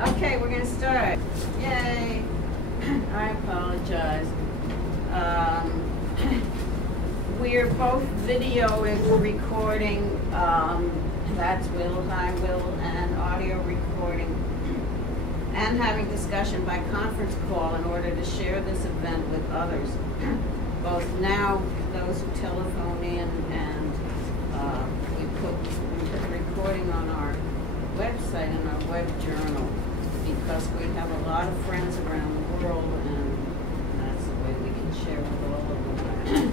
Okay, we're going to start. Yay! I apologize. We're both video recording, that's Will, hi Will, and audio recording, and having discussion by conference call in order to share this event with others. Both now, those who telephone in, and we put the recording on our website and our web journal, because we have a lot of friends around the world, and that's the way we can share with all of them.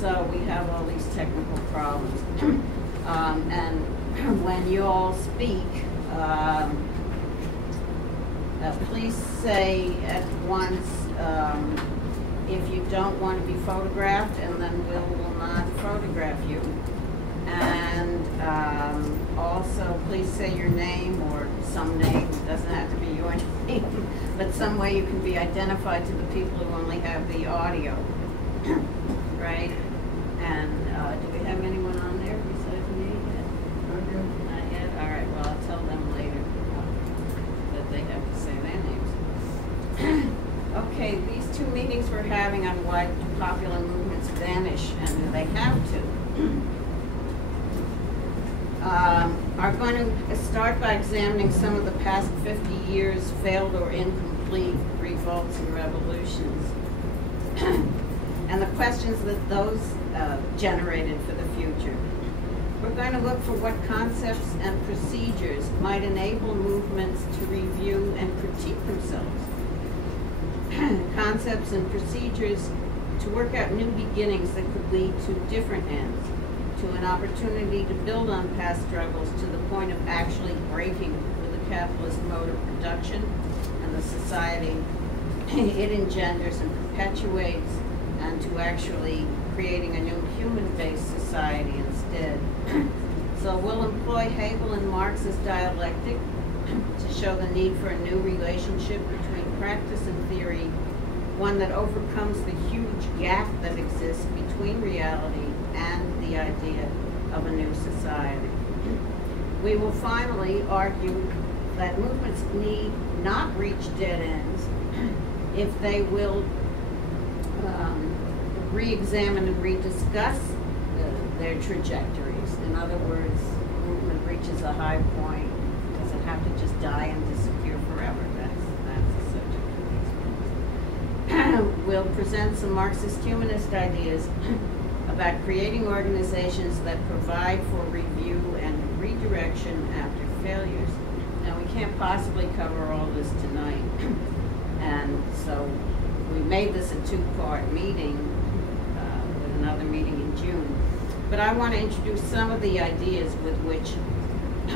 So we have all these technical problems. And when you all speak, please say at once if you don't want to be photographed, and then will not photograph you. And also, please say your name or some name. It doesn't have to be your name, but some way you can be identified to the people who only have the audio, right? And do we have anyone on there besides me yet? Not yet? All right, well, I'll tell them later that they have to say their names. Okay, these two meetings we're having on why popular movements vanish, and they have to. Are going to start by examining some of the past 50 years failed or incomplete revolts and revolutions and the questions that those generated for the future. We're going to look for what concepts and procedures might enable movements to review and critique themselves. Concepts and procedures to work out new beginnings that could lead to different ends, to an opportunity to build on past struggles to the point of actually breaking with the capitalist mode of production and the society it engenders and perpetuates, and to actually creating a new human-based society instead. So we'll employ Hegel and Marxist dialectic to show the need for a new relationship between practice and theory, one that overcomes the huge gap that exists between reality and the idea of a new society. We will finally argue that movements need not reach dead ends if they will re-examine and rediscuss their trajectories. In other words, movement reaches a high point. It doesn't have to just die and disappear forever. That's the subject of these movements. We'll present some Marxist-Humanist ideas about creating organizations that provide for review and redirection after failures. Now, we can't possibly cover all this tonight, and so we made this a two-part meeting with another meeting in June. But I want to introduce some of the ideas with which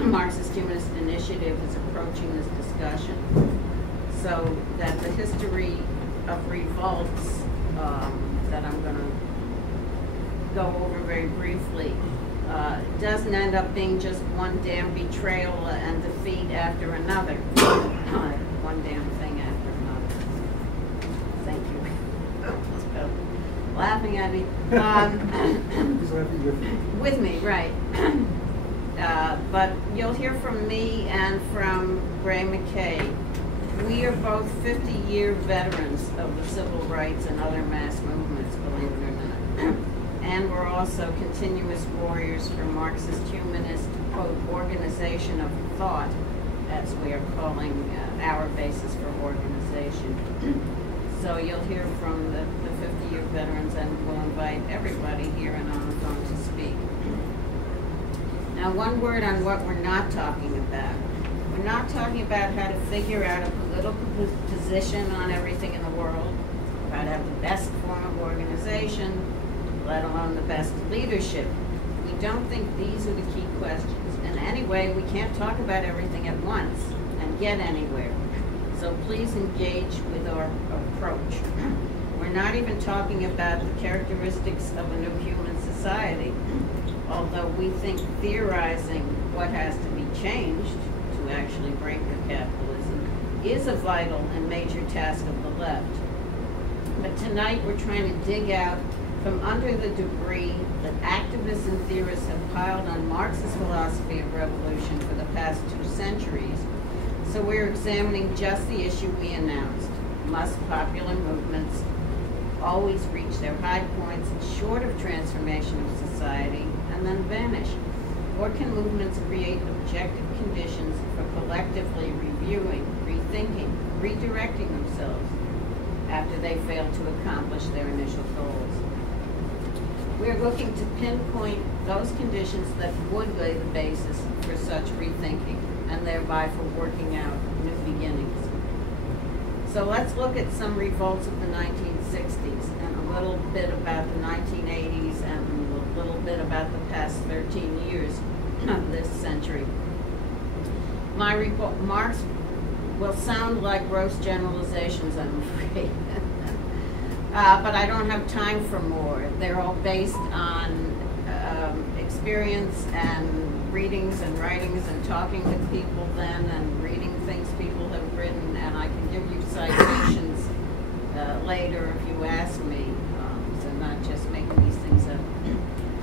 Marxist-Humanist Initiative is approaching this discussion, so that the history of revolts that I'm going to go over very briefly doesn't end up being just one damn betrayal and defeat after another. One damn thing after another. Thank you. Laughing at me. With me, right. But you'll hear from me and from Ray McKay. We are both 50-year veterans of the civil rights and other mass movements, believe it or not. And we're also continuous warriors for Marxist-Humanist, quote, organization of thought, as we are calling our basis for organization. So you'll hear from the 50-year veterans, and we'll invite everybody here and on the phone to speak. Now, one word on what we're not talking about. We're not talking about how to figure out a political position on everything in the world, about how the best form of organization, let alone the best leadership. We don't think these are the key questions. And anyway, we can't talk about everything at once and get anywhere. So please engage with our approach. We're not even talking about the characteristics of a new human society, although we think theorizing what has to be changed to actually break with capitalism is a vital and major task of the left. But tonight we're trying to dig out from under the debris that activists and theorists have piled on Marxist philosophy of revolution for the past 2 centuries, So we're examining just the issue we announced. Must popular movements always reach their high points short of transformation of society and then vanish? Or can movements create objective conditions for collectively reviewing, rethinking, redirecting themselves after they fail to accomplish their initial goals? We're looking to pinpoint those conditions that would lay the basis for such rethinking and thereby for working out new beginnings. So let's look at some revolts of the 1960s and a little bit about the 1980s and a little bit about the past 13 years of this century. My remarks will sound like gross generalizations, I'm afraid. But I don't have time for more. They're all based on experience and readings and writings and talking with people then and reading things people have written, and I can give you citations later if you ask me, so not just making these things up.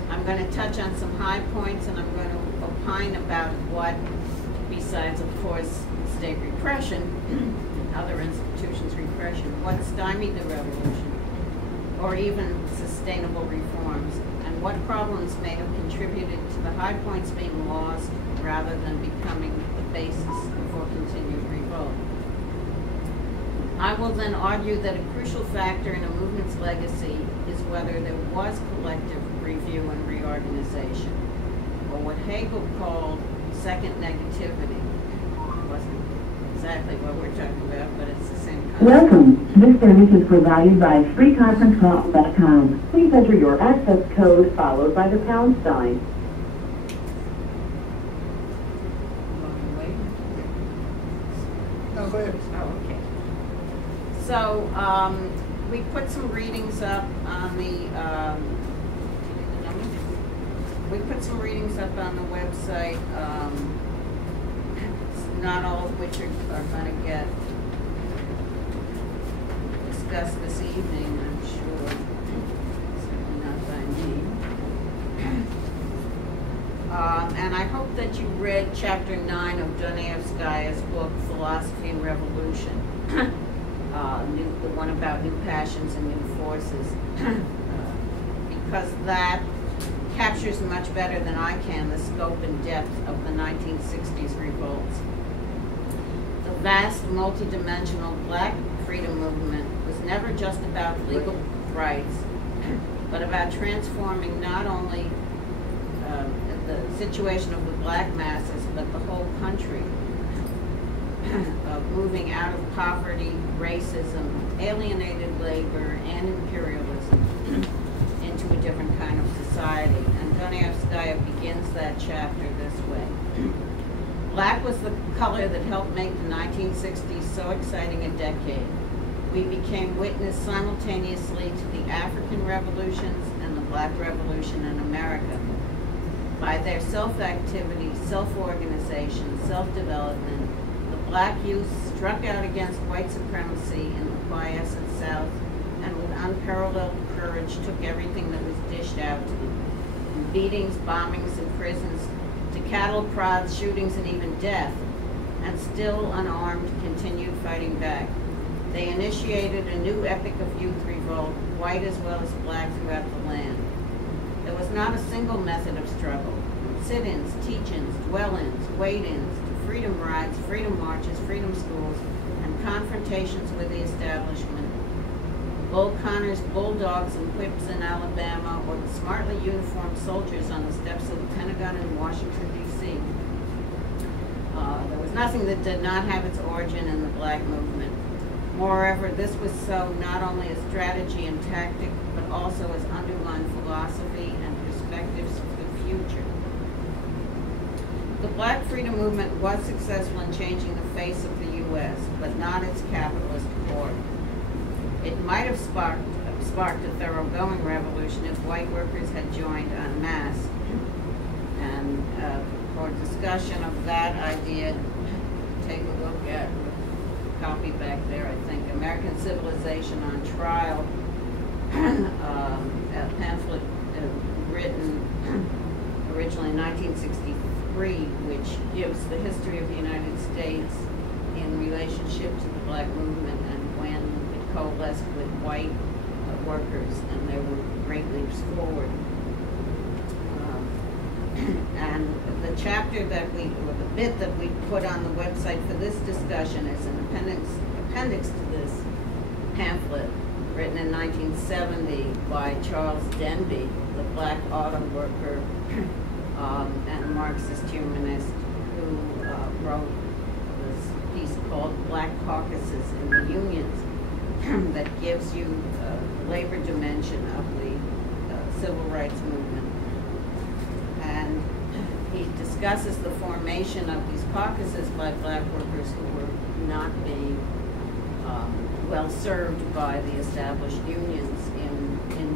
I'm going to touch on some high points, and I'm going to opine about what, besides of course state repression and other institutions' repression, what stymied the revolution, or even sustainable reforms, and what problems may have contributed to the high points being lost rather than becoming the basis for continued revolt. I will then argue that a crucial factor in a movement's legacy is whether there was collective review and reorganization, or what Hegel called second negativity. It wasn't exactly what we're talking about, but it's the same concept. Welcome. This service is provided by freeconferencecall.com. Please enter your access code followed by the pound sign. No, go ahead. Oh, okay. So we put some readings up on the website. Not all of which are going to get discussed this evening, I'm sure. Certainly not by me. And I hope that you read Chapter 9 of Dostoevskaya's book, Philosophy and Revolution, the one about new passions and new forces, because that captures much better than I can the scope and depth of the 1960s revolts. The vast, multidimensional black freedom movement was never just about legal rights, but about transforming not only the situation of the black masses, but the whole country, moving out of poverty, racism, alienated labor, and imperialism into a different kind of society. And Dostoevskaya begins that chapter this way. Black was the color that helped make the 1960s so exciting a decade. We became witness simultaneously to the African revolutions and the Black Revolution in America. By their self-activity, self-organization, self-development, the black youth struck out against white supremacy in the quiescent South and with unparalleled courage took everything that was dished out to them. From beatings, bombings, and prisons, to cattle prods, shootings, and even death, and still unarmed, continued fighting back. They initiated a new epic of youth revolt, white as well as black, throughout the land. There was not a single method of struggle. Sit-ins, teach-ins, dwell-ins, wait-ins, to freedom rides, freedom marches, freedom schools, and confrontations with the establishment. Bull Connors, bulldogs, and whips in Alabama, or the smartly uniformed soldiers on the steps of the Pentagon in Washington, D.C. There was nothing that did not have its origin in the black movement. Moreover, this was so not only as strategy and tactic, but also as underlying philosophy and perspectives for the future. The black freedom movement was successful in changing the face of the U.S., but not its capitalist core. It might have sparked a thoroughgoing revolution if white workers had joined en masse. And for discussion of that idea, take a look at the copy back there, I think, American Civilization on Trial, a pamphlet written originally in 1963, which gives the history of the United States in relationship to the black movement and when it coalesced with white workers, and there were great leaps forward. And the chapter that or the bit that we put on the website for this discussion is an appendix to this pamphlet written in 1970 by Charles Denby, the black auto worker and a Marxist-Humanist who wrote this piece called Black Caucuses in the Unions that gives you the labor dimension of the civil rights movement. And he discusses the formation of these caucuses by black workers who were not being well served by the established unions in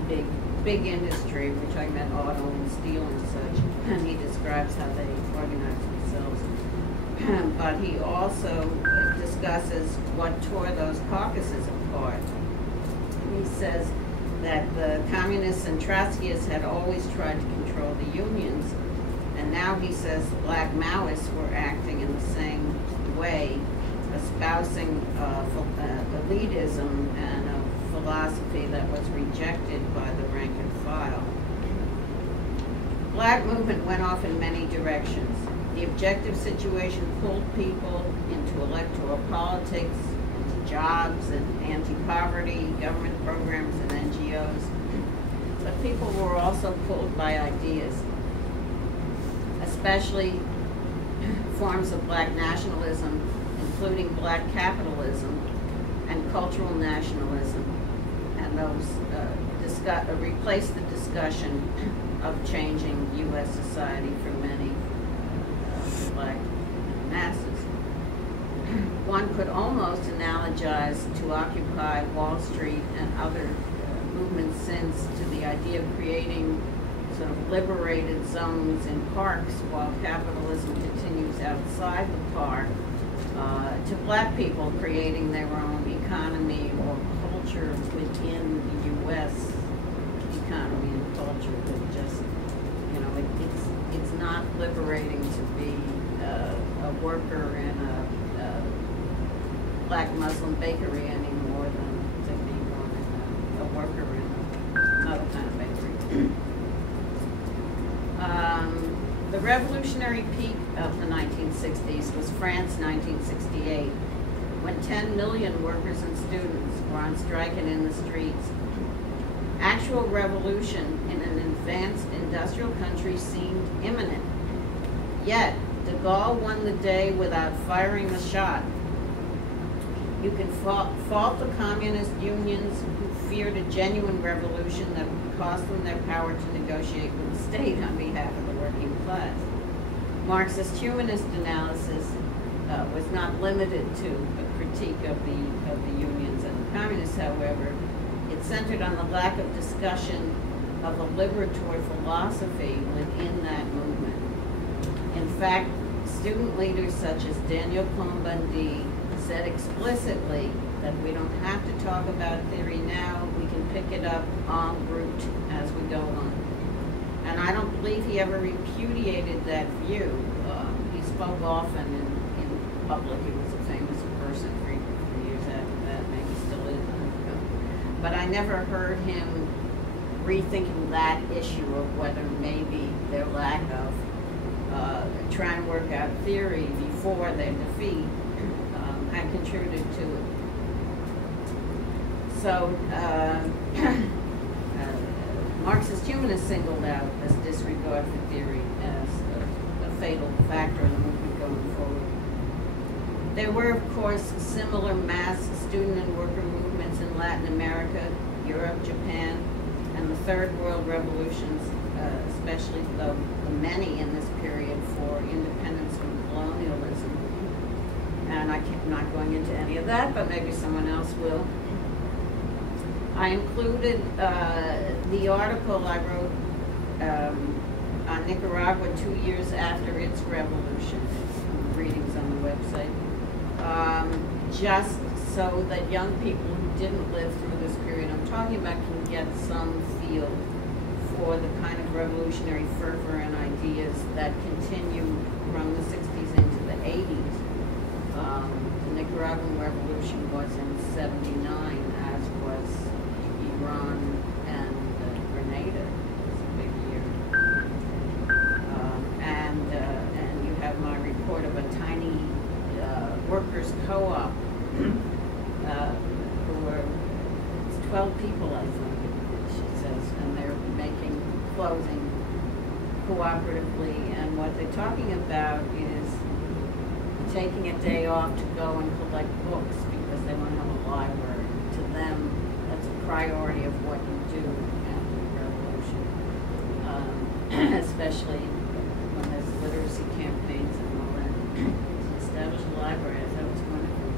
big industry. We're talking about auto and steel and such. And he describes how they organized themselves. But he also discusses what tore those caucuses apart. He says that the communists and Trotskyists had always tried to control the unions, and now he says black Maoists were acting in the same way, espousing elitism and a philosophy that was rejected by the rank and file. Black movement went off in many directions. The objective situation pulled people into electoral politics, into jobs and anti-poverty, government programs and NGOs. But people were also pulled by ideas, especially forms of black nationalism, including black capitalism and cultural nationalism, and those replaced the discussion of changing U.S. society for many black masses. One could almost analogize to Occupy Wall Street and other movements since to the idea of creating sort of liberated zones in parks while capitalism continues outside the park, to black people creating their own economy or culture within the U.S. economy and culture that just, it's not liberating to be a worker in a black Muslim bakery any more than to be one in a worker in another kind of bakery. The revolutionary peak of the 1960s was France 1968, when 10 million workers and students were on strike and in the streets. Actual revolution in an advanced industrial country seemed imminent. Yet, de Gaulle won the day without firing the shot. You can fault the communist unions who feared a genuine revolution that would cost them their power to negotiate with the state on behalf of the working class. Marxist-Humanist analysis was not limited to a critique of the unions and the communists, however. It centered on the lack of discussion of a liberatory philosophy within that movement. In fact, student leaders such as Daniel Cohn-Bendit said explicitly that we don't have to talk about theory now, we can pick it up en route as we go on. And I don't believe he ever repudiated that view. He spoke often in public. He was a famous person for years after that, maybe still is. But I never heard him rethinking that issue of whether maybe their lack of trying to work out theory before their defeat had contributed to it. So Marxist-Humanists singled out this disregard for theory as a fatal factor in the movement going forward. There were, of course, similar mass student and worker movements in Latin America, Europe, Japan, and the Third World revolutions, especially the many in this period for independence from colonialism. And I'm not going into any of that, but maybe someone else will. I included the article I wrote on Nicaragua 2 years after its revolution. Readings on the website. Just so that young people who didn't live through this period I'm talking about can get some feel for the kind of revolutionary fervor and ideas that continue from the 60s into the 80s. The Nicaraguan Revolution was in '79, as was Iran and Grenada. It was a big year. And you have my report of a tiny workers' co-op who were 12 people, I think, she says, and they're making clothing cooperatively. And what they're talking about is taking a day off to go and collect books because they want to have a library. To them, that's a priority of what you do after the revolution, especially when there's literacy campaigns and all that. Establish a library, I thought it was wonderful.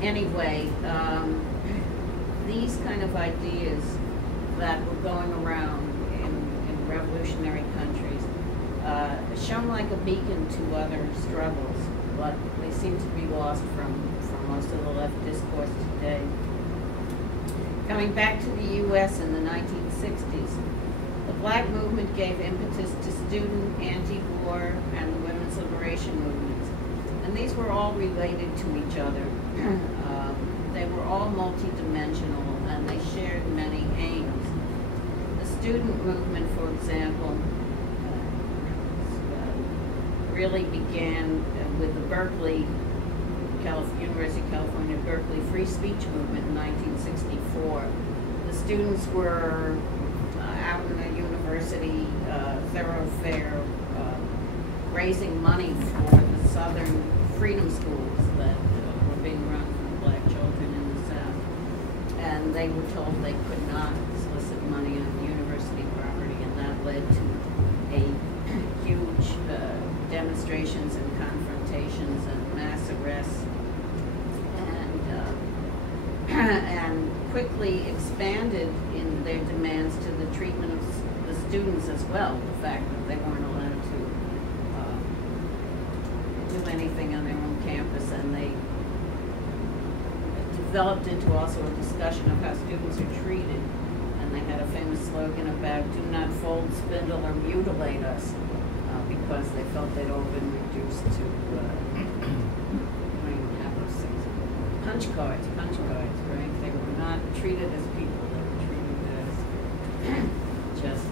Anyway, these kind of ideas that were going around in revolutionary countries shone like a beacon to other struggles, but they seem to be lost from most of the left discourse today. Coming back to the U.S. in the 1960s, the Black movement gave impetus to student, anti-war, and the women's liberation movements. And these were all related to each other. They were all multidimensional, and they shared many aims. The student movement, for example, really began with the University of California, Berkeley free speech movement in 1964. The students were out in the university thoroughfare raising money for the Southern freedom schools that were being run for Black children in the South. And they were told they could not solicit money on university property, and that led to a huge demonstrations and confrontations and mass arrests, and quickly expanded in their demands to the treatment of the students as well. The fact that they weren't allowed to do anything on their own campus, and they developed into also a discussion of how students are treated. And they had a famous slogan about "Do not fold, spindle, or mutilate us," because they felt they'd all been reduced to punch cards, right? They were not treated as people, they were treated as just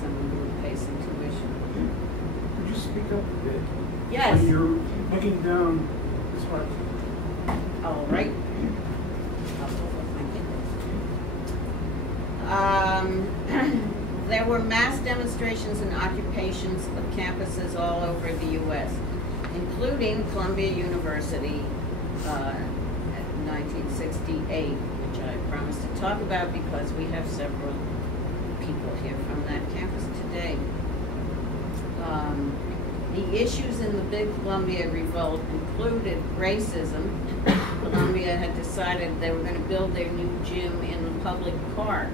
someone who would pay some tuition. Could you speak up a bit? Yes. When you're looking down this way. All right. There were mass demonstrations and occupations of campuses all over the U.S., including Columbia University in 1968, which I promised to talk about because we have several people here from that campus today. The issues in the Big Columbia Revolt included racism. Columbia had decided they were going to build their new gym in the public park,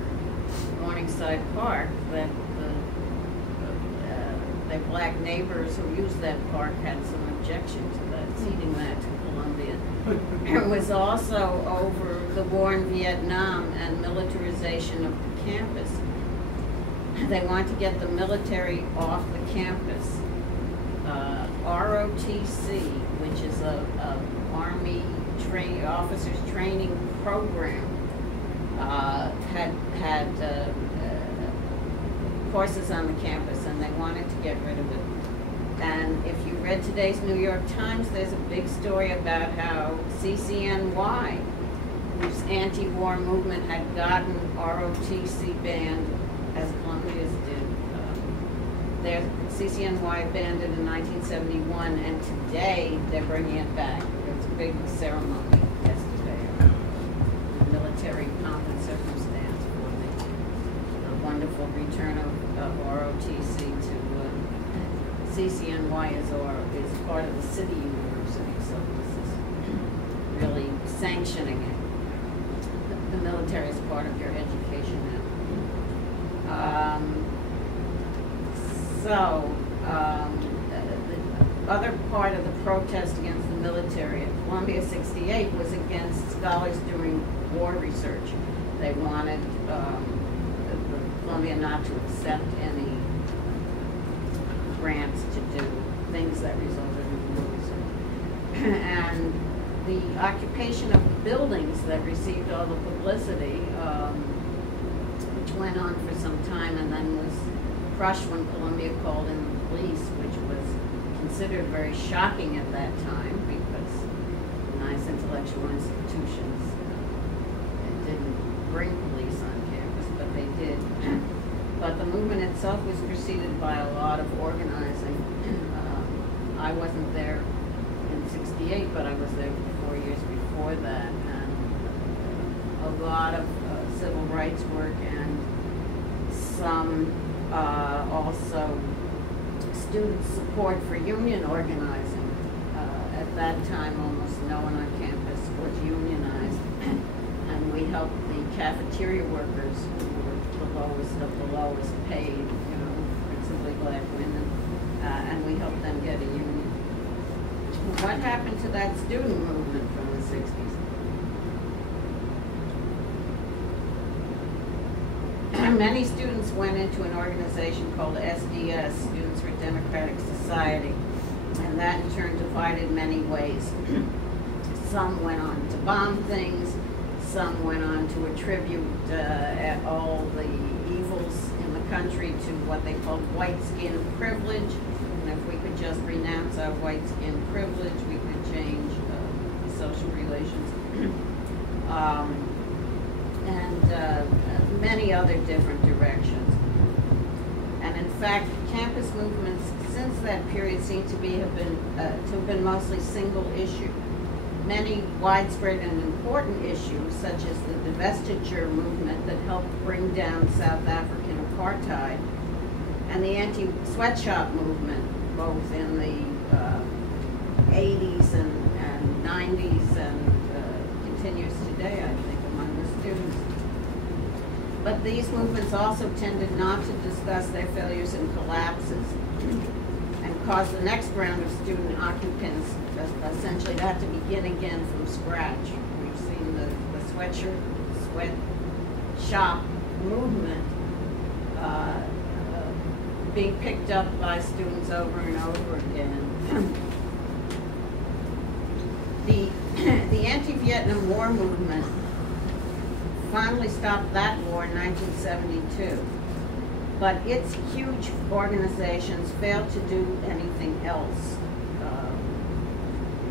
Morningside Park, that their Black neighbors who used that park had some objection to that, ceding that to Columbia. It was also over the war in Vietnam and militarization of the campus. They wanted to get the military off the campus. ROTC, which is a Army officers training program, had courses on the campus, and they wanted to get rid of it. And if you read today's New York Times, there's a big story about how CCNY, whose anti-war movement had gotten ROTC banned, as Columbia's did. Their CCNY banned it in 1971, and today they're bringing it back. There was a big ceremony yesterday, a military pomp and circumstance for the wonderful return of ROTC to CCNY is part of the city university, so this is really sanctioning it. The military is part of your education now. The other part of the protest against the military at Columbia 68 was against scholars doing war research. They wanted Columbia not to accept any grants to do things that resulted in wars. And the occupation of the buildings that received all the publicity, which went on for some time and then was crushed when Columbia called in the police, which was considered very shocking at that time because nice intellectual institutions didn't bring police on campus, but they did. But the movement itself was preceded by a lot of organizing. I wasn't there in '68, but I was there 4 years before that, and a lot of civil rights work and some also student support for union organizing. At that time, almost no one on campus was unionized, and we helped the cafeteria workers, who were the lowest of the lowest paid, principally black women, and we helped them get a union. What happened to that student movement from the '60s? Many students went into an organization called SDS, Students for Democratic Society, and that in turn divided many ways. Some went on to bomb things, some went on to attribute all the evils in the country to what they called white skin privilege. And if we could just renounce our white skin privilege, we could change social relations. And many other different directions. And in fact, campus movements since that period seem to have been mostly single issue. Many widespread and important issues, such as the divestiture movement that helped bring down South African apartheid, and the anti-sweatshop movement, both in the 80s and 90s, and continues today, I think, among the students. But these movements also tended not to discuss their failures and collapses, and caused the next round of student occupants essentially to have to begin again from scratch. We've seen the sweatshop movement being picked up by students over and over again. The anti-Vietnam War movement finally stopped that war in 1972. But its huge organizations failed to do anything else.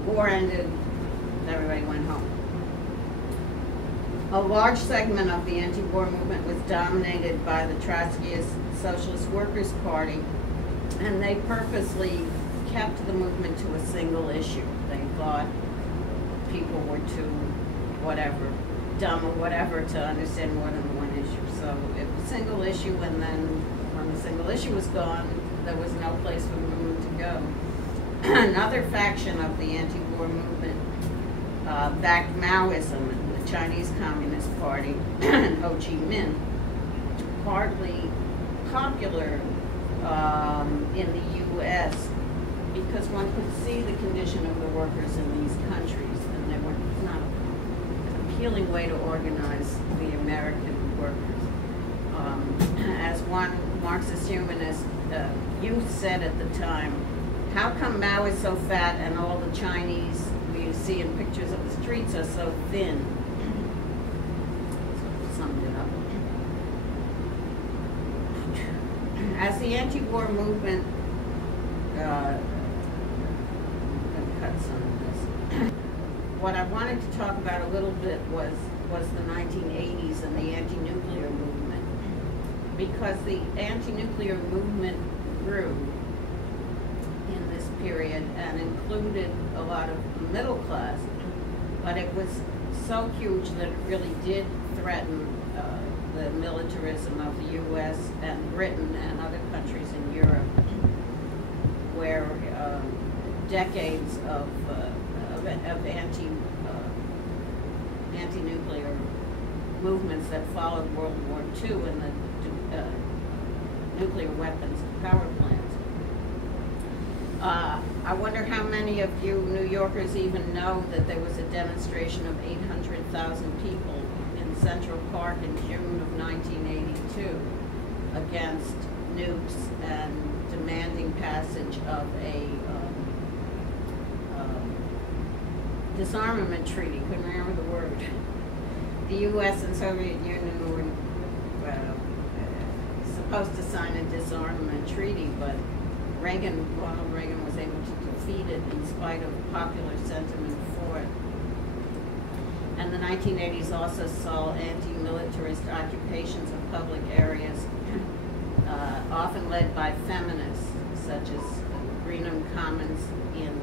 War ended, everybody went home. A large segment of the anti-war movement was dominated by the Trotskyist Socialist Workers' Party, and they purposely kept the movement to a single issue. They thought people were too, dumb or whatever to understand more than one issue. So it was a single issue, and then when the single issue was gone, there was no place for the movement to go. Another faction of the anti-war movement backed Maoism, the Chinese Communist Party, and Ho Chi Minh, hardly popular in the U.S. because one could see the condition of the workers in these countries, and they were not an appealing way to organize the American workers. As one Marxist-Humanist youth said at the time, how come Mao is so fat and all the Chinese you see in pictures of the streets are so thin? So summed it up. As the anti-war movement, I'm going to cut some of this. What I wanted to talk about a little bit was the 1980s and the anti-nuclear movement, because the anti-nuclear movement grew in this period and included a lot of the middle class, but it was so huge that it really did threaten the militarism of the U.S. and Britain and other countries in Europe, where decades of anti-nuclear movements that followed World War II and the nuclear weapons power plants. I wonder how many of you New Yorkers even know that there was a demonstration of 800,000 people in Central Park in June of 1982 against nukes and demanding passage of a disarmament treaty. Couldn't remember the word. The U.S. and Soviet Union were supposed to sign a disarmament treaty, but Ronald Reagan was able to defeat it in spite of popular sentiment for it. And the 1980s also saw anti-militarist occupations of public areas, often led by feminists, such as Greenham Commons in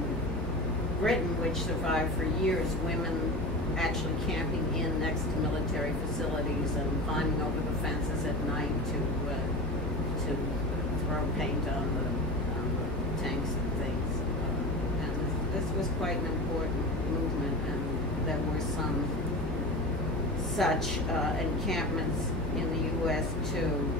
Britain, which survived for years, women actually camping in next to military facilities and climbing over the fences at night to throw paint on the tanks and things. And this was quite an important movement, and there were some such encampments in the U.S. too.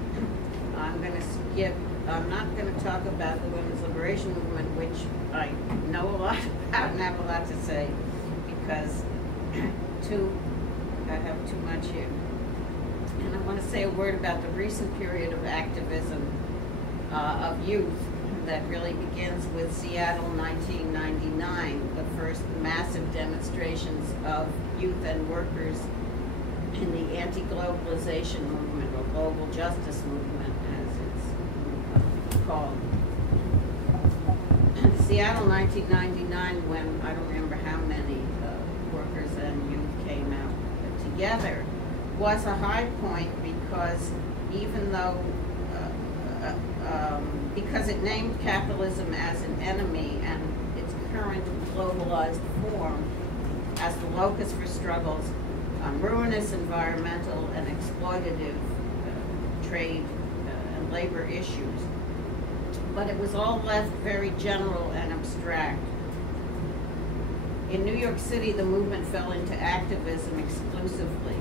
I'm not going to talk about the women's liberation movement, which I know a lot about and have a lot to say, because I have too much here. And I want to say a word about the recent period of activism of youth that really begins with Seattle 1999, the first massive demonstrations of youth and workers in the anti-globalization movement, or global justice movement, as it's called. Seattle 1999, when I don't remember how many workers and youth came out together, was a high point because even though, because it named capitalism as an enemy and its current globalized form as the locus for struggles on ruinous environmental and exploitative trade and labor issues. But it was all left very general and abstract. In New York City, the movement fell into activism exclusively,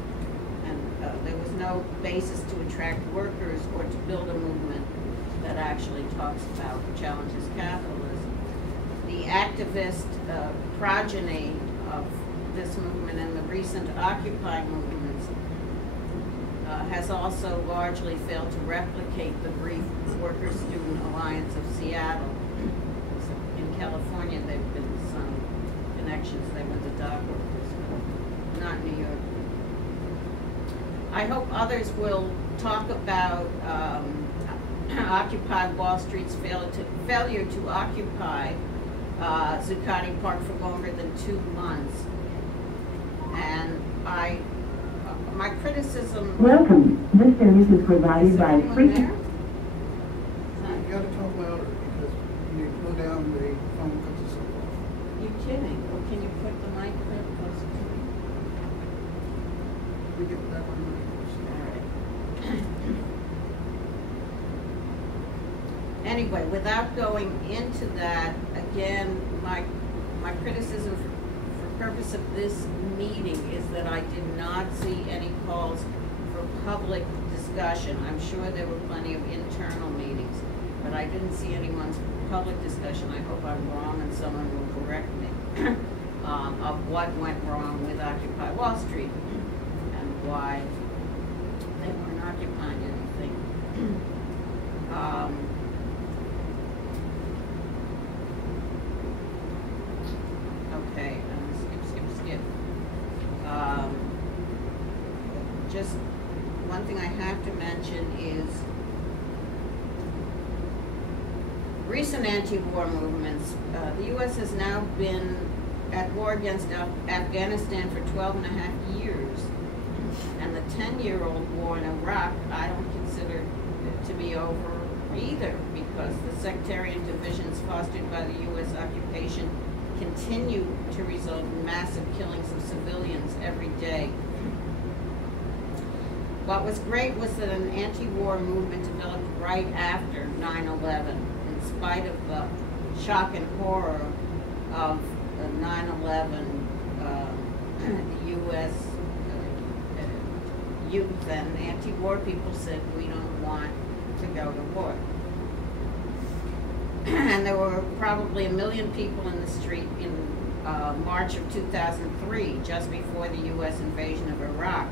and there was no basis to attract workers or to build a movement that actually talks about challenges capitalism. The activist progeny of this movement and the recent Occupy movements has also largely failed to replicate the brief Workers' Student Alliance of Seattle. In California, there have been some connections. They were the dock workers, but not New York. I hope others will talk about Occupy Wall Street's failure to occupy Zuccotti Park for longer than 2 months. And my criticism... Welcome. This service is provided by free... You gotta talk louder because when you go down, the phone cuts us off. You're kidding. Well, can you put the mic a little closer to me? We get back on the mic. All right. Anyway, without going into that, again, my criticism for purpose of this meeting is that I did not see any calls for public discussion. I'm sure there were plenty of internal meetings, but I didn't see anyone's public discussion. I hope I'm wrong and someone will correct me of what went wrong with Occupy Wall Street and why they weren't occupying anything. Okay, skip. Just one thing I have to mention is recent anti-war movements. The U.S. has now been at war against Afghanistan for 12.5 years. And the 10-year-old war in Iraq, I don't consider it to be over either, because the sectarian divisions fostered by the U.S. occupation continue to result in massive killings of civilians every day. What was great was that an anti-war movement developed right after 9/11, in spite of the shock and horror of 9/11. The U.S. Youth and anti-war people said, we don't want to go to war. And there were probably 1 million people in the street in March of 2003, just before the U.S. invasion of Iraq.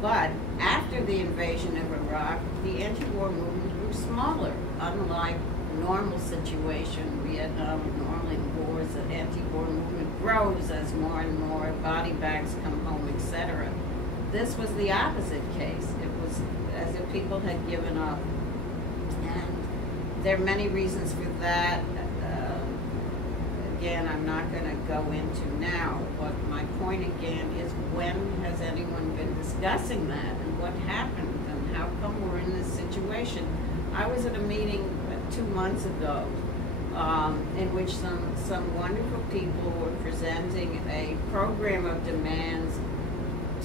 But after the invasion of Iraq, the anti-war movement grew smaller, unlike a normal situation, Vietnam, normally wars, the anti-war movement grows as more and more body bags come home, etc. This was the opposite case. It was as if people had given up. And there are many reasons for that. Again, I'm not going to go into now, but my point again is, when has anyone been discussing that, and what happened, and how come we're in this situation? I was at a meeting 2 months ago in which some wonderful people were presenting a program of demands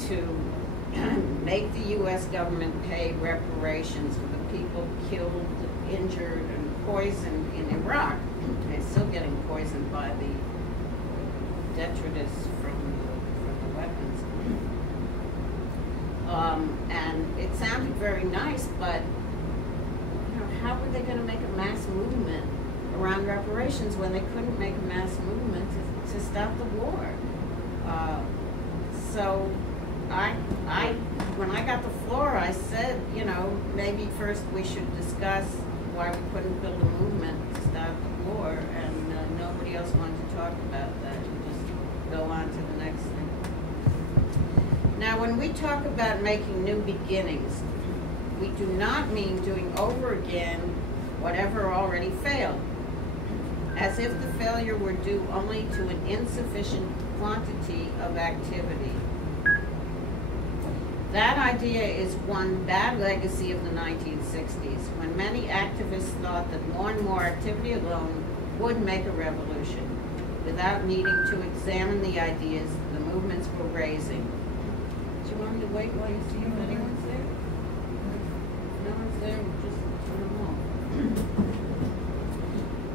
to make the U.S. government pay reparations for the people killed, injured, and poisoned in Iraq. They're still getting poisoned by the detritus from the weapons. And it sounded very nice, but how were they going to make a mass movement around reparations when they couldn't make a mass movement to stop the war? So when I got the floor, I said, maybe first we should discuss why we couldn't build a movement to stop the war, and nobody else wanted to talk about that. We just go on to the next thing. Now, when we talk about making new beginnings, we do not mean doing over again whatever already failed, as if the failure were due only to an insufficient quantity of activity. That idea is one bad legacy of the 1960s, when many activists thought that more and more activity alone would make a revolution, without needing to examine the ideas the movements were raising. Do you want me to wait while you see if anyone's there? If no one's there, we'll just turn them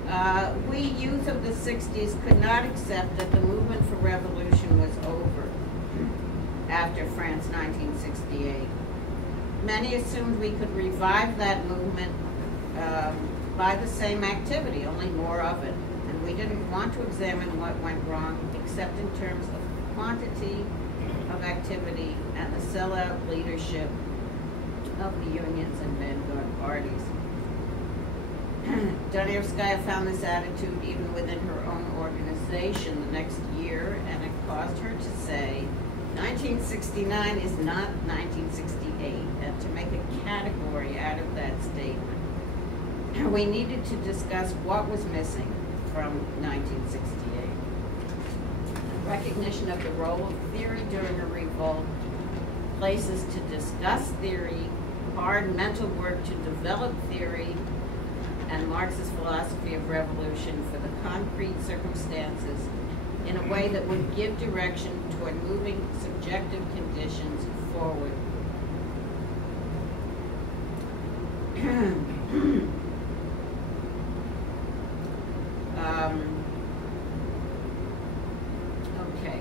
off. We youth of the 60s could not accept that the movement for revolution was over after France 1968. Many assumed we could revive that movement by the same activity, only more of it. And we didn't want to examine what went wrong except in terms of quantity of activity and the sellout leadership of the unions and vanguard parties. Donetskaya found this attitude even within her own organization the next year, and it caused her to say, 1969 is not 1968, and to make a category out of that statement. We needed to discuss what was missing from 1968. Recognition of the role of theory during a revolt, places to discuss theory, hard mental work to develop theory, and Marxist philosophy of revolution for the concrete circumstances in a way that would give direction toward moving subjective conditions forward. Okay.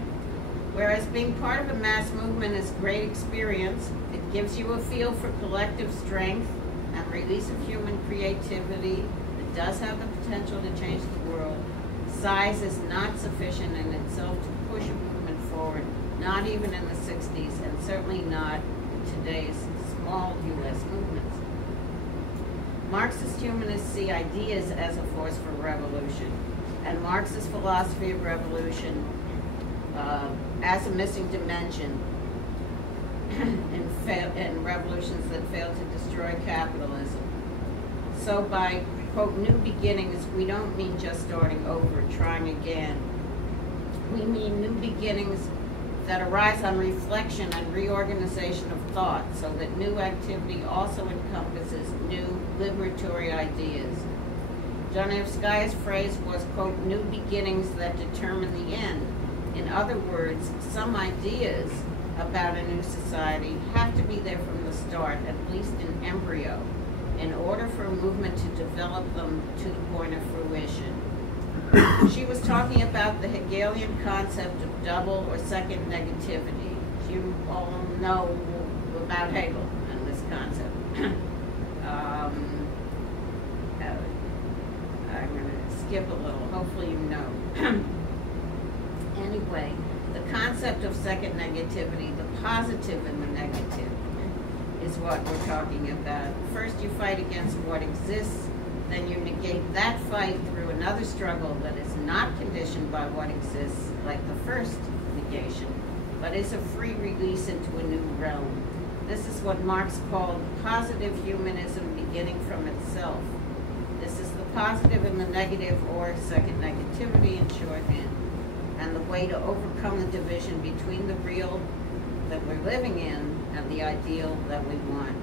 Whereas being part of a mass movement is great experience, it gives you a feel for collective strength and release of human creativity. It does have the potential to change the world. Size is not sufficient in itself to push a movement forward, not even in the 60s, and certainly not in today's small U.S. movements. Marxist-Humanists see ideas as a force for revolution, and Marxist philosophy of revolution as a missing dimension in revolutions that fail to destroy capitalism. So by, quote, new beginnings, we don't mean just starting over, trying again. We mean new beginnings that arise on reflection and reorganization of thought, so that new activity also encompasses new liberatory ideas. Donetskaya's phrase was, quote, new beginnings that determine the end. In other words, some ideas about a new society have to be there from the start, at least in embryo, in order for a movement to develop them to the point of fruition. She was talking about the Hegelian concept of double or second negativity. You all know about Hegel and this concept. I'm going to skip a little. Hopefully you know. Anyway, the concept of second negativity, the positive and the negative, is what we're talking about. First you fight against what exists, then you negate that fight through another struggle that is not conditioned by what exists, like the first negation, but is a free release into a new realm. This is what Marx called positive humanism beginning from itself. This is the positive and the negative, or second negativity in shorthand, and the way to overcome the division between the real that we're living in and the ideal that we want.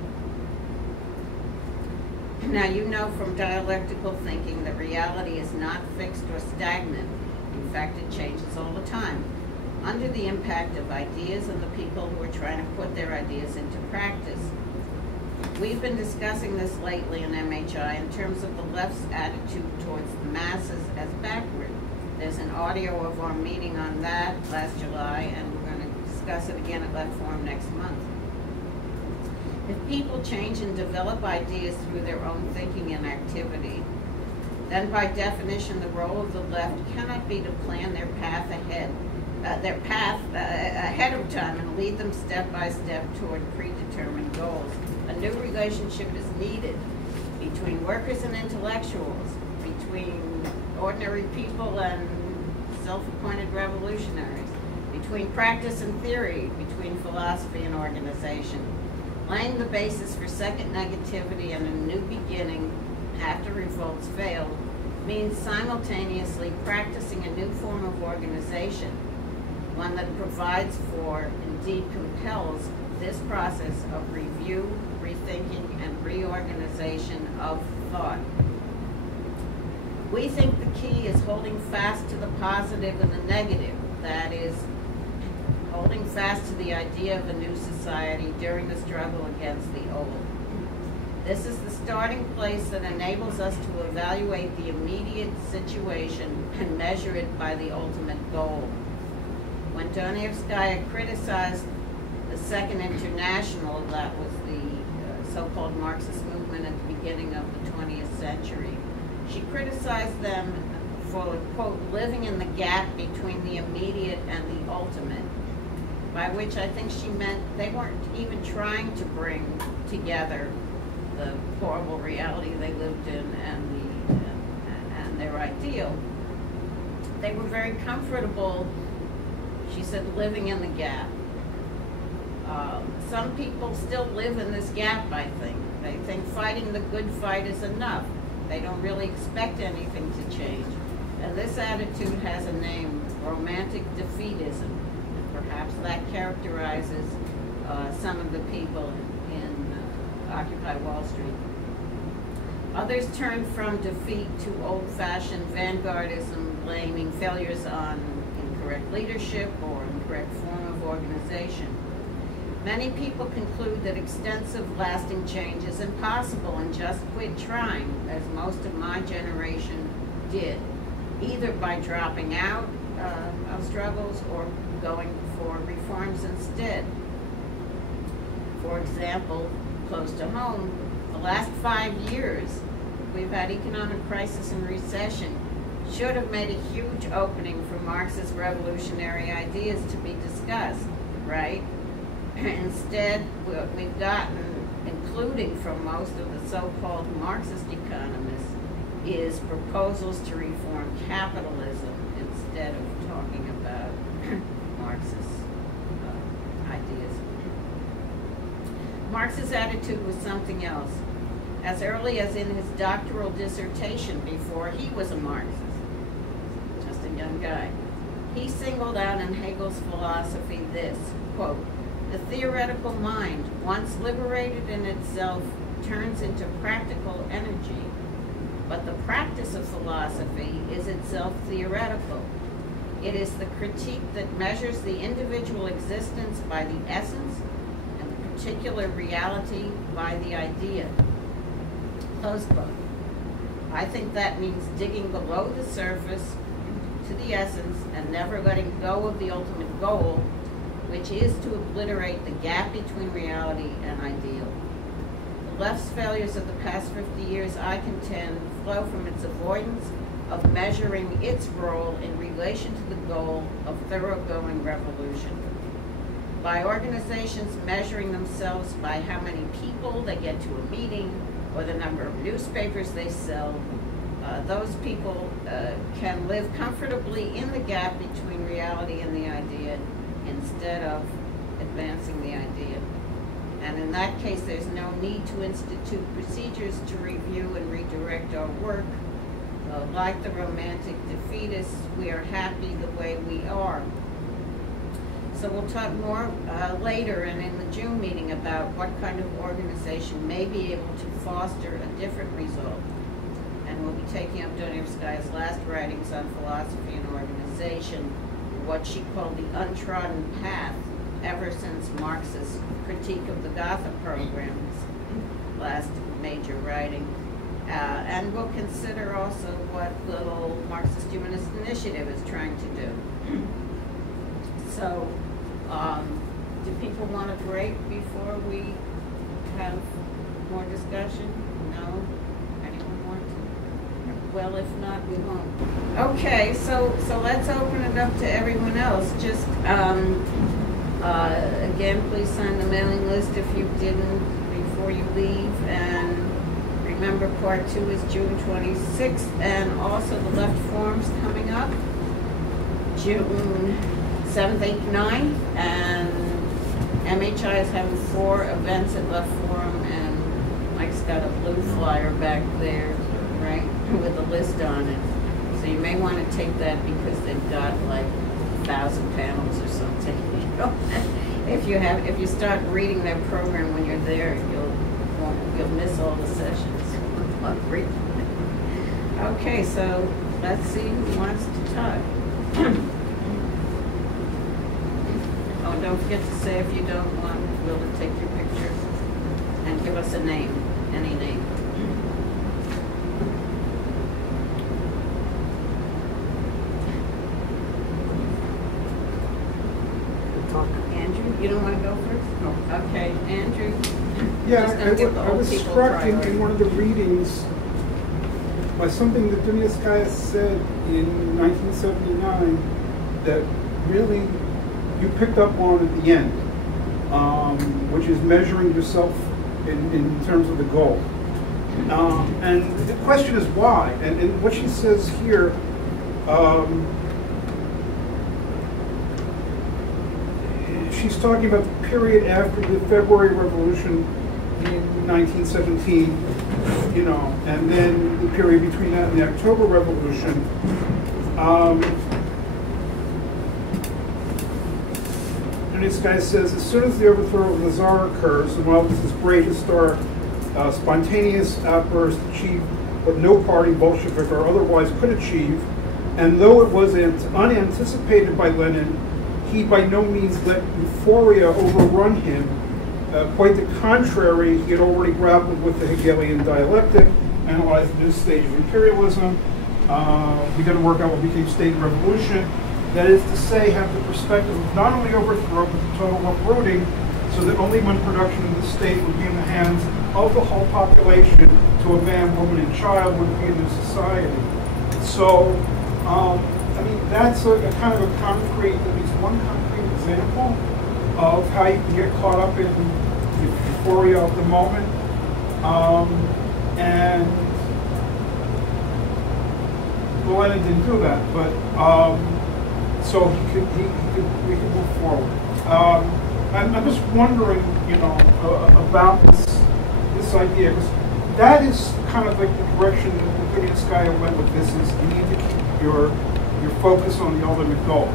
Now, you know from dialectical thinking that reality is not fixed or stagnant. In fact, it changes all the time, under the impact of ideas and the people who are trying to put their ideas into practice. We've been discussing this lately in MHI in terms of the left's attitude towards the masses as backward. There's an audio of our meeting on that last July, and we're going to discuss it again at Left Forum next month. If people change and develop ideas through their own thinking and activity, then by definition the role of the left cannot be to plan their path ahead of time and lead them step by step toward predetermined goals. A new relationship is needed between workers and intellectuals, between ordinary people and self-appointed revolutionaries, between practice and theory, between philosophy and organization. Laying the basis for second negativity and a new beginning after revolts failed means simultaneously practicing a new form of organization, one that provides for, indeed compels, this process of review, rethinking, and reorganization of thought. We think the key is holding fast to the positive and the negative, that is, holding fast to the idea of a new society during the struggle against the old. This is the starting place that enables us to evaluate the immediate situation and measure it by the ultimate goal. When Donetskaya criticized the Second International, that was the so-called Marxist movement at the beginning of the 20th century, she criticized them for, quote, living in the gap between the immediate and the ultimate, by which I think she meant they weren't even trying to bring together the horrible reality they lived in and their ideal. They were very comfortable, she said, living in the gap. Some people still live in this gap, I think. They think fighting the good fight is enough. They don't really expect anything to change. And this attitude has a name, romantic defeatism. Perhaps that characterizes some of the people in Occupy Wall Street. Others turn from defeat to old-fashioned vanguardism, blaming failures on incorrect leadership or incorrect form of organization. Many people conclude that extensive, lasting change is impossible and just quit trying, as most of my generation did, either by dropping out of struggles or going for reforms instead. For example, close to home, the last 5 years we've had economic crisis and recession should have made a huge opening for Marxist revolutionary ideas to be discussed, right? Instead, what we've gotten, including from most of the so-called Marxist economists, is proposals to reform capitalism instead of talking about Marxist ideas. Marx's attitude was something else. As early as in his doctoral dissertation, before he was a Marxist, just a young guy, he singled out in Hegel's philosophy this, quote, "The theoretical mind, once liberated in itself, turns into practical energy, but the practice of philosophy is itself theoretical. It is the critique that measures the individual existence by the essence and the particular reality by the idea." Close quote. I think that means digging below the surface to the essence and never letting go of the ultimate goal, which is to obliterate the gap between reality and ideal. The left's failures of the past 50 years, I contend, flow from its avoidance of measuring its role in relation to the goal of thoroughgoing revolution. By organizations measuring themselves by how many people they get to a meeting or the number of newspapers they sell, those people can live comfortably in the gap between reality and the idea instead of advancing the idea. And in that case, there's no need to institute procedures to review and redirect our work. Like the romantic defeatists, we are happy the way we are. So we'll talk more later and in the June meeting about what kind of organization may be able to foster a different result. And we'll be taking up Donevskaya's last writings on philosophy and organization, what she called the untrodden path, ever since Marx's critique of the Gotha program's last major writing. And we'll consider also what little Marxist-Humanist initiative is trying to do. So, do people want a break before we have more discussion? No? Anyone want to? Well, if not, we won't. Okay, so let's open it up to everyone else. Just, again, please sign the mailing list if you didn't before you leave. And remember, part 2 is June 26th, and also the Left Forum's coming up June 7th, 8th, 9th, and MHI is having 4 events at Left Forum, and Mike's got a blue flyer back there, right, with a list on it. So you may want to take that because they've got like 1,000 panels or something. You know? If you start reading their program when you're there, you'll miss all the sessions. Okay, so let's see who wants to talk. Oh, don't forget to say if you don't want Will to take your picture and give us a name, any name. Andrew, you don't want to go first? No. Okay, Andrew. Yeah, I was struck in one of the readings by something that Donevskaya said in 1979 that really you picked up on at the end, which is measuring yourself in terms of the goal. And the question is why? And what she says here, she's talking about the period after the February Revolution in 1917, you know, and then the period between that and the October Revolution. And this guy says, as soon as the overthrow of the Tsar occurs, and while this is great historic, spontaneous outburst achieved what no party, Bolshevik or otherwise, could achieve, and though it was unanticipated by Lenin, he by no means let euphoria overrun him. Quite the contrary, he had already grappled with the Hegelian dialectic, analyzed the new stage of imperialism, begun to work out what became state and revolution. That is to say, have the perspective of not only overthrow, but total uprooting, so that only when production of the state would be in the hands of the whole population to a man, woman, and child would be a new society. So, I mean, that's a kind of a concrete, at least one concrete example of how you can get caught up in the euphoria of the moment. And well, Lenin didn't do that, but so we could move forward. I'm just wondering, you know, about this idea, because that is kind of like the direction that Donevskaya went with this, is you need to keep your focus on the ultimate goal.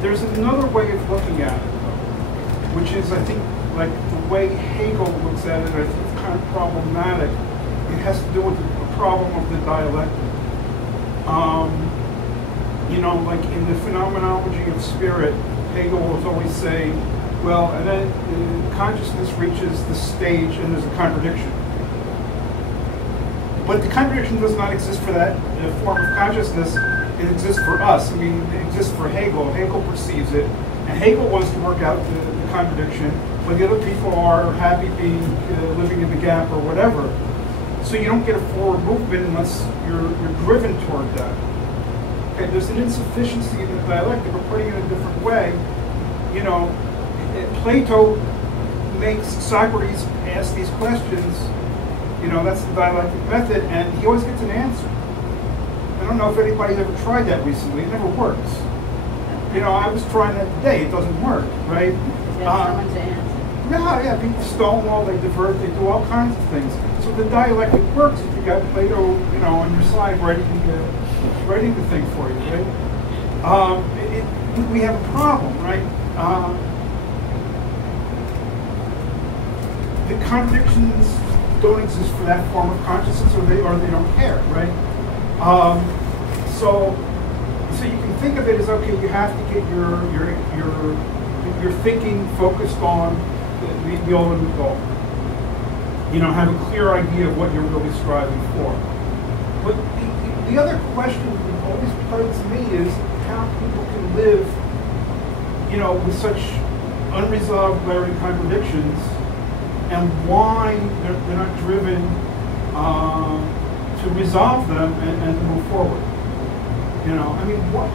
There's another way of looking at it, though, which is, I think, like the way Hegel looks at it, I think it's kind of problematic. It has to do with the problem of the dialectic. You know, like in the phenomenology of spirit, Hegel will always say, well, and then consciousness reaches the stage and there's a contradiction. But the contradiction does not exist for that form of consciousness. It exists for us. I mean, it exists for Hegel. Hegel perceives it. And Hegel wants to work out the contradiction, but the other people are happy being living in the gap or whatever. So you don't get a forward movement unless you're driven toward that. Okay, there's an insufficiency in the dialectic. We're putting it in a different way. You know, Plato makes Socrates ask these questions. You know, that's the dialectic method, and he always gets an answer. I don't know if anybody's ever tried that recently. It never works. You know, I was trying that today. It doesn't work, right? Someone to answer. Yeah, people stonewall, they divert, they do all kinds of things. So the dialectic works if you got Plato, you know, on your side writing the thing for you, right? We have a problem, right? The contradictions don't exist for that form of consciousness, or they don't care, right? So you can think of it as, okay, you have to get your thinking focused on the ultimate goal. You know, have a clear idea of what you're really striving for. But the other question that always plagues me is how people can live, you know, with such unresolved glaring contradictions, and why they're not driven to resolve them and to move forward. You know, I mean, what,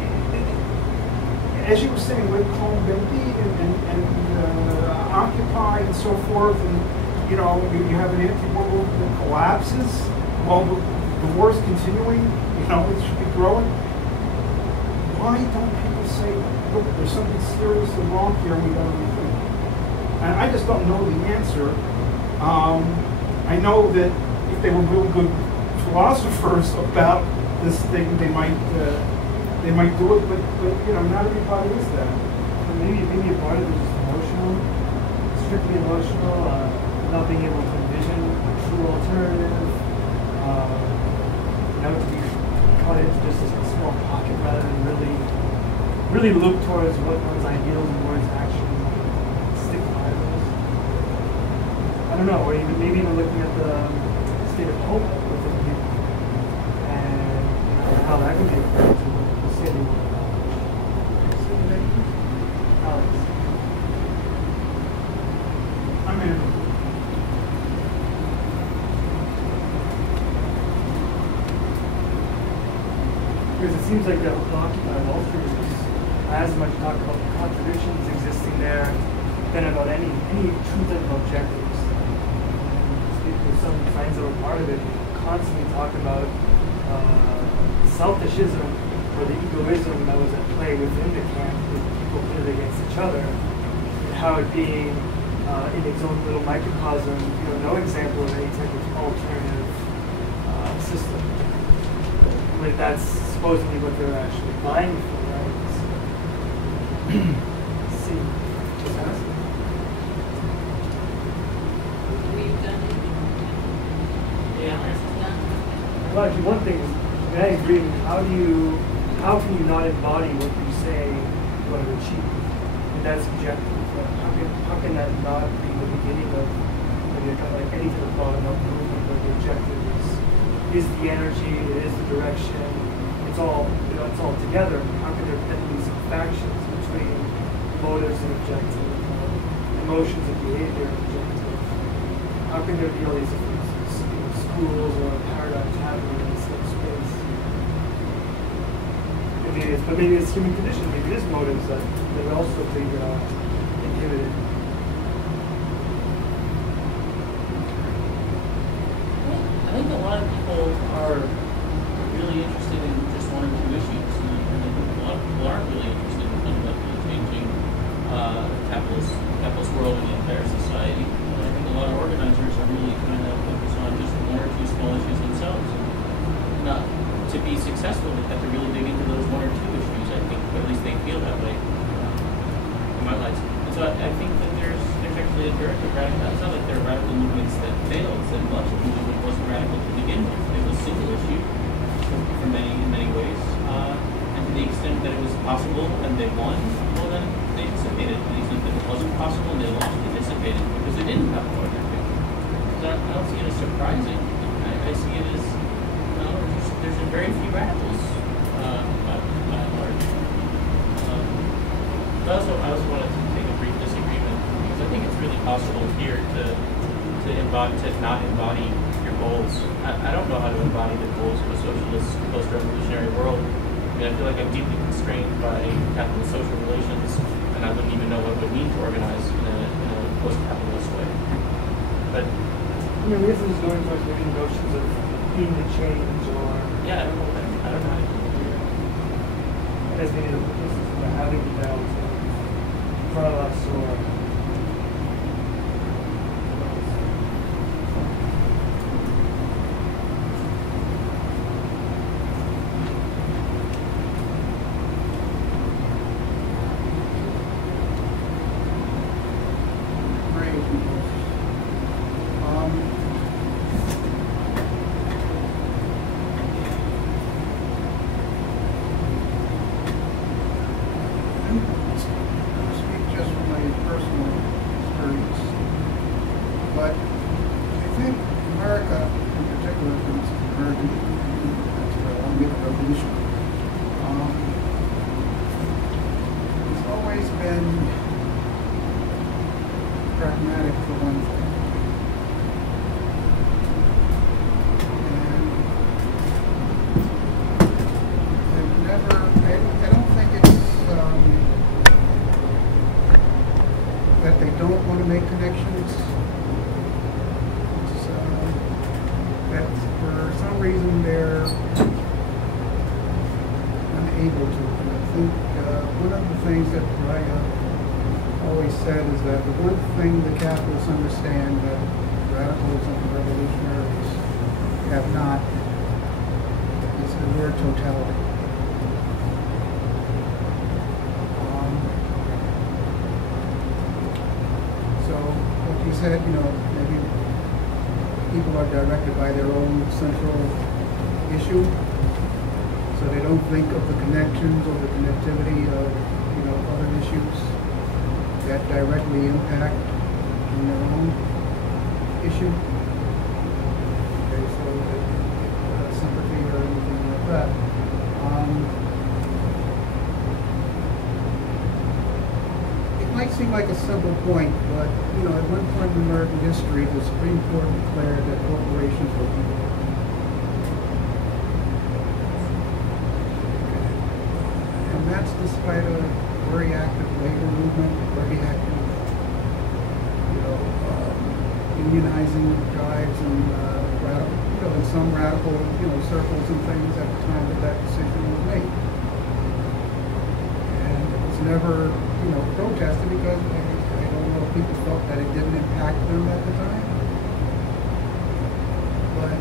as you were saying, with Cohn-Bendit and Occupy and so forth, and you know, you have an anti-war movement that collapses while the war is continuing. You know, it should be growing. Why don't people say, look, there's something seriously wrong here, we got to rethink? And I just don't know the answer. I know that if they were real good philosophers about this thing, they might do it, but you know, not everybody is that. Maybe a part of it is emotional, strictly emotional, not being able to envision a true alternative, you know, to be caught into just a small pocket rather than really look towards what one's ideals and one's actually stick by those. I don't know, or maybe even looking at the state of hope within people and you know, how that can be compared to the city. Alex. I'm in. Because it seems like the Occupy Wall Street is as much talk about the contradictions existing there than about any true type of objectives. There's some signs that were part of it constantly talk about selfishism or the egoism that was at play within the camp with people pitted against each other, and how it being in its own little microcosm, you know, no example of any type of alternative system. Like that's supposedly what they're actually vying for, right? See, just asking. We've done it. Yeah, this is done. Well, actually, one thing is, I agree. How can you not embody what you say you want to achieve? And that's subjective. How can that not be the beginning of like any type of bottom-up movement where the objective is the energy, it is the direction, it's all together. How can there then be some factions between motives and objective, emotions and behavior and objective? How can there be all these different schools or paradigms happening in the same space? Maybe it's human condition, maybe it is motives that also be inhibited. I think a lot of people are really interested in just one or two issues, and I think a lot of people aren't really interested in fundamentally changing capitalist world and the entire society. And I think a lot of organizers are really trying to focus on just one or two small issues themselves. And to be successful, they have to really dig into those one or two issues. I think, or at least they feel that way in my life. And so I think that there's actually a dearth of radical. It's not like there are radical movements that failed. That much of the movement wasn't radical to begin with. It was a single issue in many ways. And to the extent that it was possible and they won, well then they dissipated. To the extent that it wasn't possible and they lost, they dissipated because they didn't have a larger picture. So I don't see it as surprising. I see it as there's very few radicals by and large. But I also wanted to take a brief disagreement because I think it's really possible here to not embody your goals. I don't know how to embody the goals of a socialist post-revolutionary world. I mean, I feel like I'm deeply constrained by capitalist social relations, and I wouldn't even know what it would mean to organize in a post-capitalist way. But I guess this is going towards maybe notions of being the change, or yeah, I don't know how to do that. as many of the cases about having the doubt in front of us, or understand that radicals and revolutionaries have not is the word totality. So what you said, maybe people are directed by their own central issue, so they don't think of the connections or the connectivity of other issues that directly impact in their own issue. Okay, so sympathy or anything like that. It might seem like a simple point, but at one point in American history, the Supreme Court declared that corporations were evil. And that's despite a very active labor movement, very active unionizing drives and radical, in some radical, circles and things at the time that decision was made. And it was never, protested because I don't know if people felt that it didn't impact them at the time. But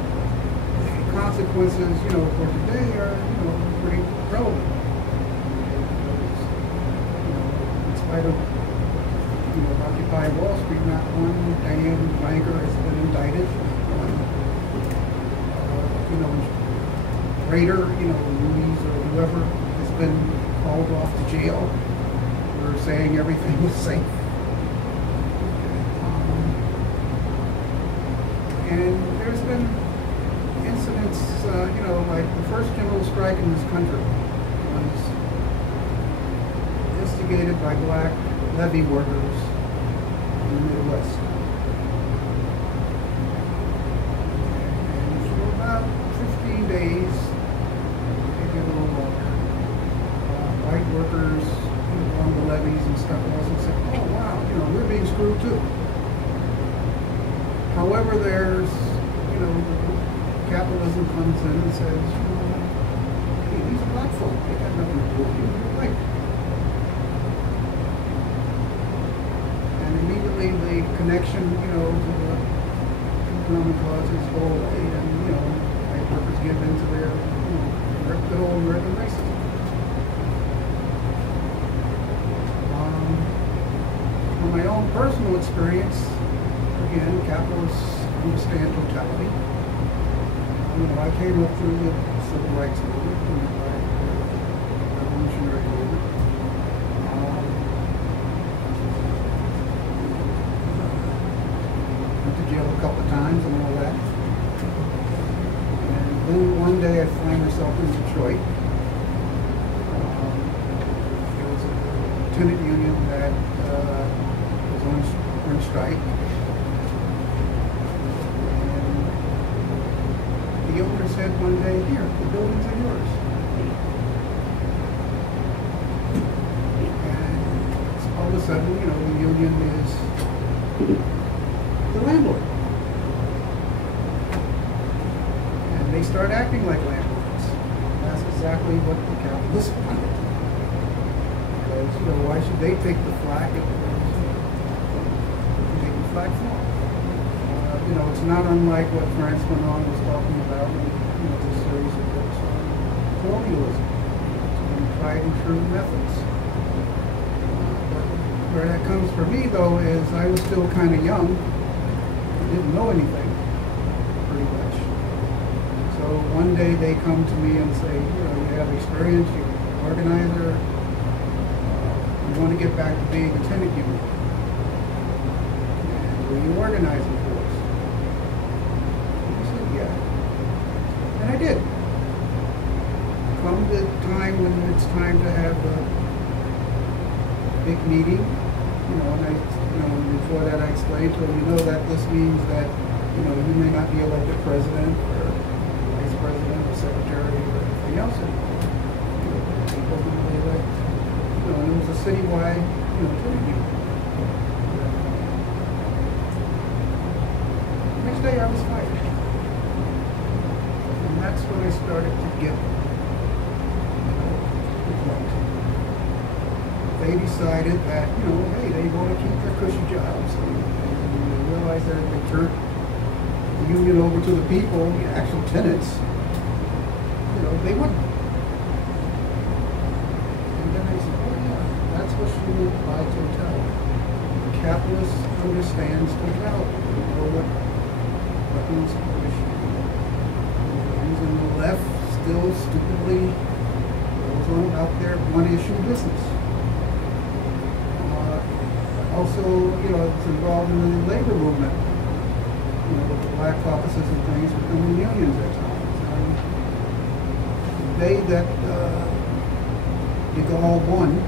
the consequences, for today are, pretty relevant. Because, in spite of Occupy Wall Street, not one damn banker has been indicted. Raider, Louise or whoever has been called off to jail for saying everything was safe. And there's been incidents, like the first general strike in this country was instigated by black levee workers in the Midwest. And for about 15 days, maybe a little longer, white workers on the levees and stuff also said, oh wow, we're being screwed too. However, there's, capitalism comes in and says, hey, these are black folk, they got nothing to do with you, you're white. Immediately the connection, to the economic causes go away, and white workers give into their, good old American racism. From my own personal experience, again, capitalists understand totality. I came up through the civil rights movement, the revolutionary movement. Went to jail a couple of times and all that. And then one day I find myself in Detroit. There was a tenant union that was on strike. And said one day, here, the buildings are yours. And all of a sudden, you know, the union is the landlord. And they start acting like landlords. That's exactly what the capitalists wanted. Because, you know, why should they take the flak if they take the flak for? You know, it's not unlike what Franz Fanon was talking about in, you know, this series of books on colonialism and tried and true methods. But where that comes for me, though, is I was still kind of young, didn't know anything, pretty much. So one day they come to me and say, you know, you have experience, you're an organizer, you want to get back to being a tenant union. And will you organize it for us? And I did. Come the time when it's time to have a big meeting, you know, and before that I explained to them, you know, that this means that, you know, you may not be elected president or vice president or secretary or anything else anymore. You know, people who they elect, you know, and it was a citywide, you know, tenant union. Next day I was fired. That's when I started to get, you know, they decided that, you know, hey, they want to keep their cushy jobs. And they realized that if they turned the union over to the people, the actual tenants, you know, they wouldn't. And then I said, oh yeah, that's what she meant by totality. The capitalist understands totality. You know what means issue. And the left still stupidly goes on about their one-issue business. Also, you know, it's involved in the labor movement. You know, with the black caucuses and things becoming unions at times. The day that De Gaulle won, you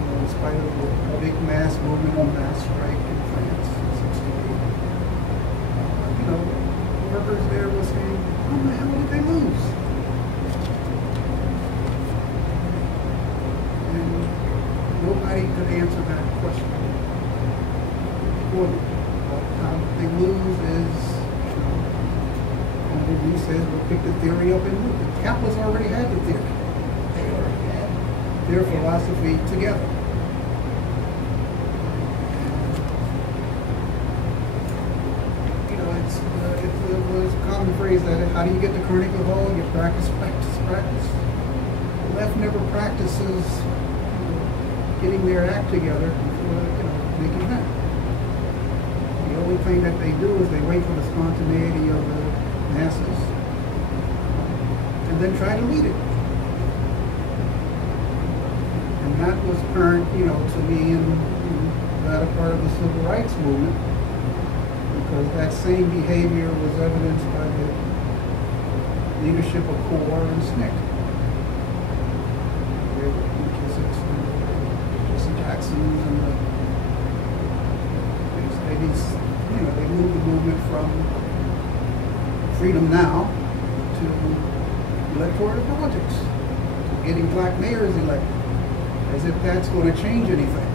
know, in spite of a big mass movement and mass strike in France in '68, you know, workers there were saying, how the hell did they lose? And nobody could answer that question for them. How they lose is, you know, and he says, we'll pick the theory up and move it. Capitalists already had the theory. They already had their philosophy together. It was a common phrase that how do you get to Carnegie Hall? You practice, practice, practice. The left never practices getting their act together before, you know, making that. The only thing that they do is they wait for the spontaneity of the masses and then try to lead it. And that was apparent, you know, to me in the latter part of the civil rights movement. Because that same behavior was evidenced by the leadership of CORE and SNCC. The McKissicks and Jesse Jacksons and they moved the movement from freedom now to electoral politics, to getting black mayors elected, as if that's going to change anything.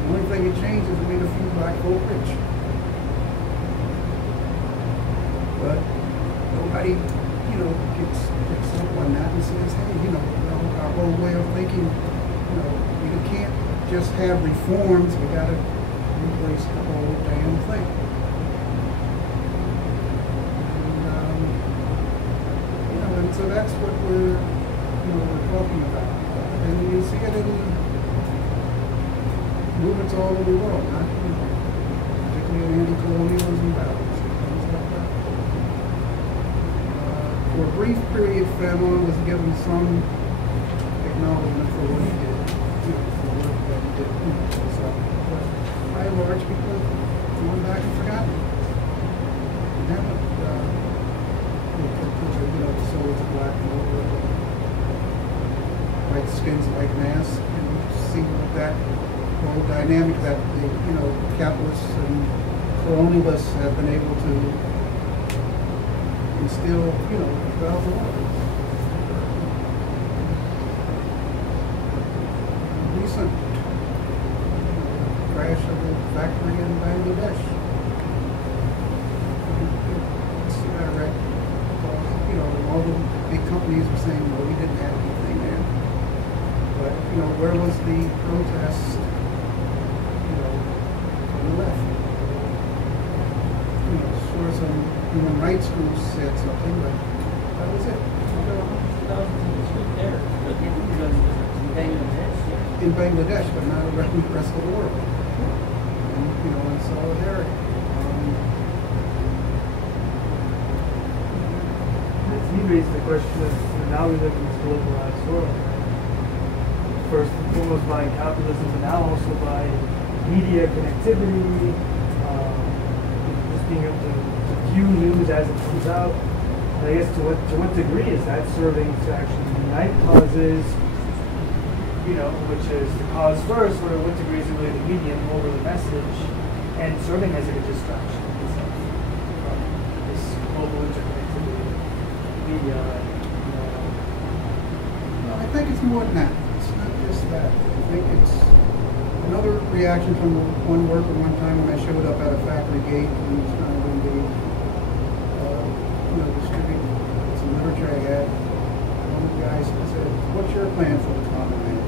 The only thing it changes is made a few black folk rich. But nobody, you know, gets up on that and says, hey, you know, our whole way of thinking, you know, you can't just have reforms, we got to replace the whole damn thing. And, you know, and so that's what we're talking about. And you see it in movements all over the world, not, you know, particularly in anti-colonialism battles. For a brief period, Fanon was given some acknowledgement for what he did, you know, for the work that he did. You know, so, but by and large, people going back and forgotten. And haven't put the souls of black people, white skins, white masks, and see what that whole dynamic that the capitalists and colonialists have been able to and still, throughout the world. Recent crash of the factory in Bangladesh. I read, all the big companies were saying, well, we didn't have anything there. But, where was the protest, on the left? Sure, some human rights groups said something, but that was it. There were hundreds of thousands in the street there, but in Bangladesh, yeah. In Bangladesh, but not around the rest of the world. And, in solidarity. He raised the question of now we live in this globalized world. Right? First and foremost by capitalism, but now also by media connectivity, just being able to view news as it comes out. And I guess to what degree is that serving to actually unite causes, which is the cause first, or what degree is it really the medium over the message, and serving as a distraction itself from this global interconnectivity. Media, Well, I think it's more than that. It's not just that. I think it's another reaction from one worker one time when I showed up at a factory gate and was trying to distribute some literature I had. One of the guys said, "What's your plan for the common man?"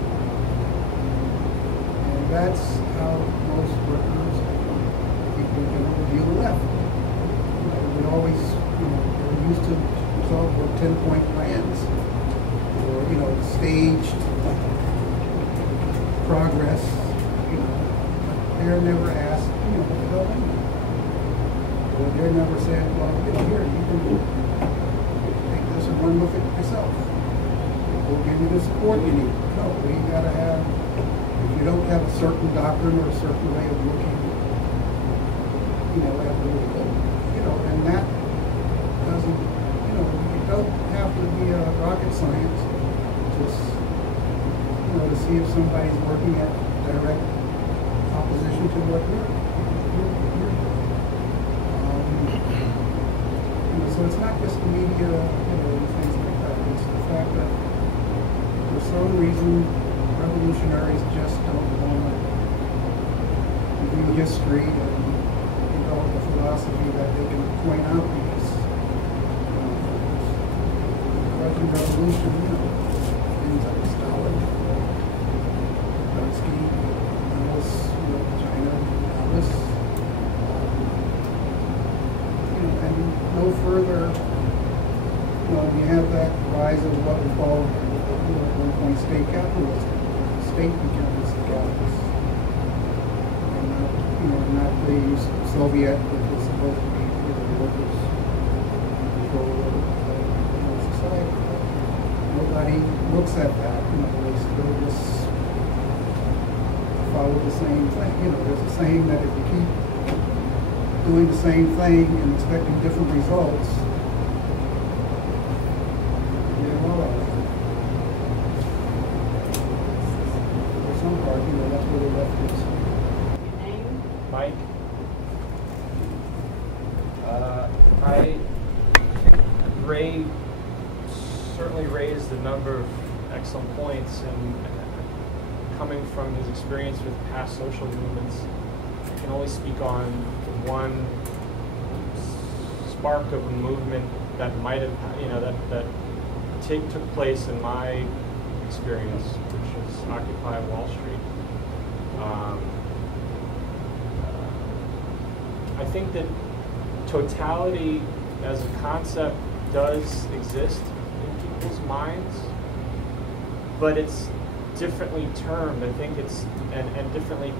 And that's how most workers, people in general, view the left. We always, we're used to talk about 10-point plans or, staged progress, they're never asked, what the hell they do. Or they're never said, well, here, you can take this and run with it yourself. We'll give you the support you need. No, we gotta have, if you don't have a certain doctrine or a certain way of looking, at the world, and that doesn't, you don't have to be a rocket science just, to see if somebody's working at direct opposition to what you're doing. So it's not just the media, and things like that. It's the fact that for some reason revolutionaries just don't want to do history and develop a philosophy that they can point out these Russian Revolution, things like Stalin, Trotsky, Malice, China, Malice, and no further, you have that rise of what we call at one point state capitalism. State becomes the capitalist. And not the Soviet, which was supposed to be the workers' control of society. Nobody looks at that, they still just follow the same thing. There's a saying that if you keep doing the same thing and expecting different results, you're well out of it. For some part, that's where the left is. Your name? Mike. I think Ray certainly raised a number of excellent points, and coming from his experience with past social movements, I can only speak on one spark of a movement that might have, that took place in my experience, which is Occupy Wall Street. I think that totality as a concept does exist in people's minds, but it's differently termed. I think it's and differently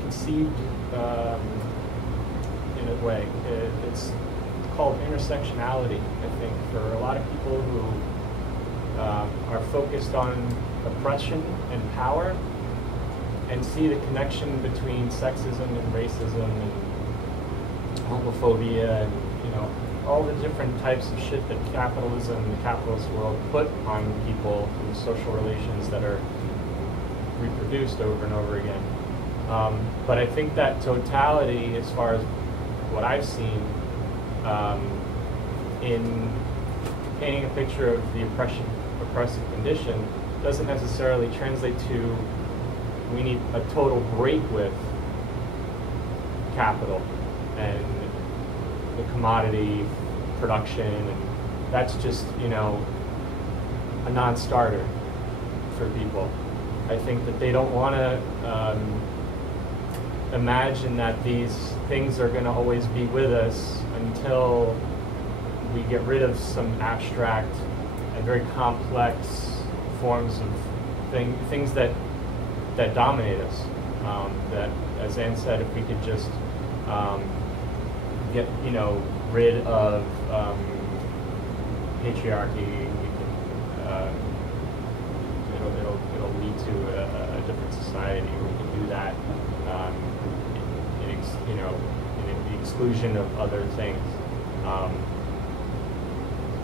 conceived in a way. It's called intersectionality, I think, for a lot of people who are focused on oppression and power and see the connection between sexism and racism and homophobia and all the different types of shit that capitalism and the capitalist world put on people in social relations that are reproduced over and over again. But I think that totality, as far as what I've seen, in painting a picture of the oppressive condition doesn't necessarily translate to we need a total break with capital and the commodity production, and that's just, you know, a non-starter for people. I think that they don't want to imagine that these things are going to always be with us until we get rid of some abstract and very complex forms of things that dominate us. That, as Anne said, if we could just get, you know, rid of patriarchy, we can, it'll lead to a different society. We can do that in the exclusion of other things.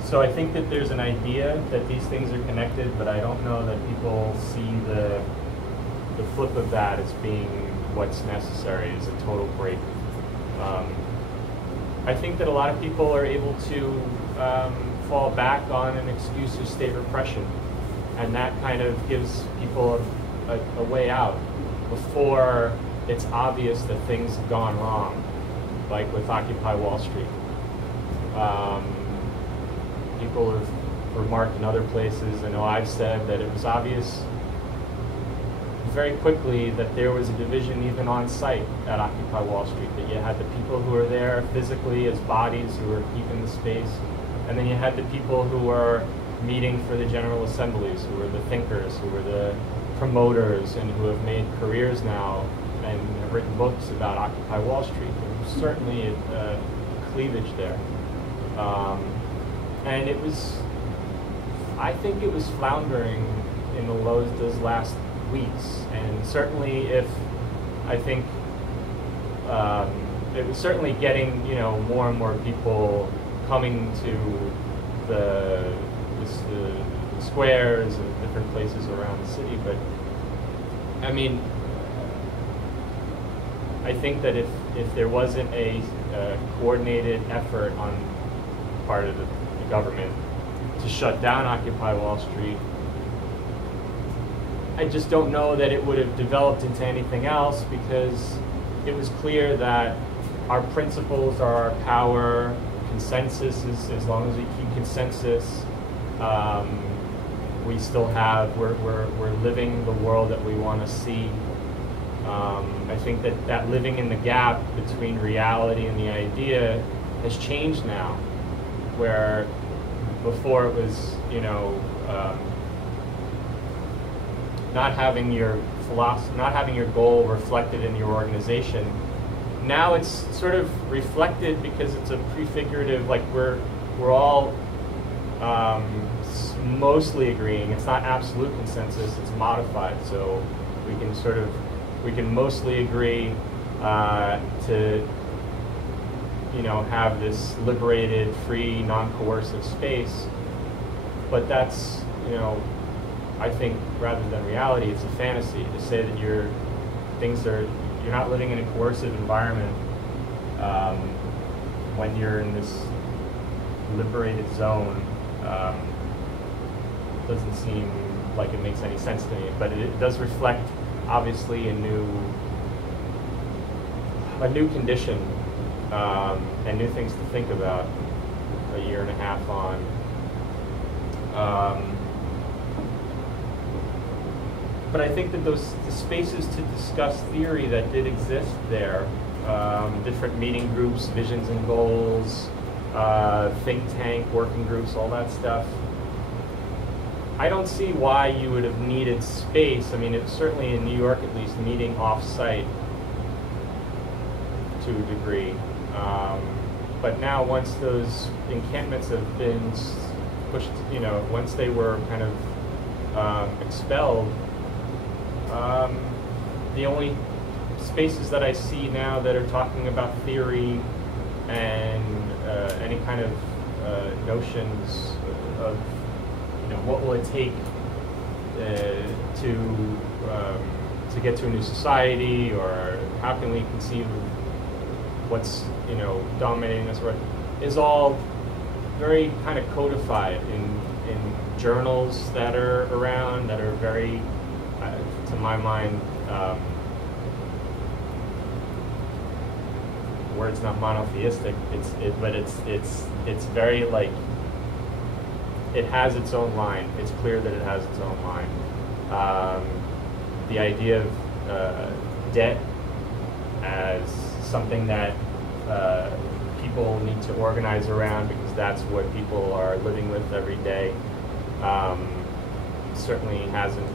So I think that there's an idea that these things are connected, but I don't know that people see the flip of that as being what's necessary, as a total break. I think that a lot of people are able to fall back on an excuse of state repression, and that kind of gives people a way out before it's obvious that things have gone wrong, like with Occupy Wall Street. People have remarked in other places, I know I've said that it was obvious very quickly that there was a division even on site at Occupy Wall Street, that you had the people who were there physically as bodies who were keeping the space, and then you had the people who were meeting for the General Assemblies, who were the thinkers, who were the promoters, and who have made careers now and have written books about Occupy Wall Street. There was certainly a cleavage there. And it was, I think it was floundering in those last weeks. And certainly I think it was certainly getting, you know, more and more people coming to the squares and different places around the city. But I mean, I think that if there wasn't a coordinated effort on part of the government to shut down Occupy Wall Street, I just don't know that it would have developed into anything else, because it was clear that our principles are our power. Consensus is, as long as we keep consensus, we still have, we're living the world that we want to see. I think that living in the gap between reality and the idea has changed now, where before it was, you know, not having your philosophy, not having your goal reflected in your organization. Now it's sort of reflected because it's a prefigurative, like we're all mostly agreeing. It's not absolute consensus, it's modified. So we can mostly agree to, you know, have this liberated, free, non-coercive space. But that's, you know, I think rather than reality, it's a fantasy to say that you're not living in a coercive environment when you're in this liberated zone. Doesn't seem like it makes any sense to me, but it does reflect obviously a new condition and new things to think about a year and a half on. But I think that the spaces to discuss theory that did exist there, different meeting groups, visions and goals, think tank, working groups, all that stuff, I don't see why you would have needed space. I mean, it's certainly in New York at least, meeting off-site to a degree. But now once those encampments have been pushed, you know, once they were kind of expelled, the only spaces that I see now that are talking about theory and any kind of notions of, you know, what will it take to get to a new society, or how can we conceive of what's, you know, dominating us, is all very kind of codified in journals that are around that are very, to my mind, where it's not monotheistic. But it's very like, it has its own line. It's clear that it has its own line. The idea of debt as something that people need to organize around because that's what people are living with every day, certainly hasn't.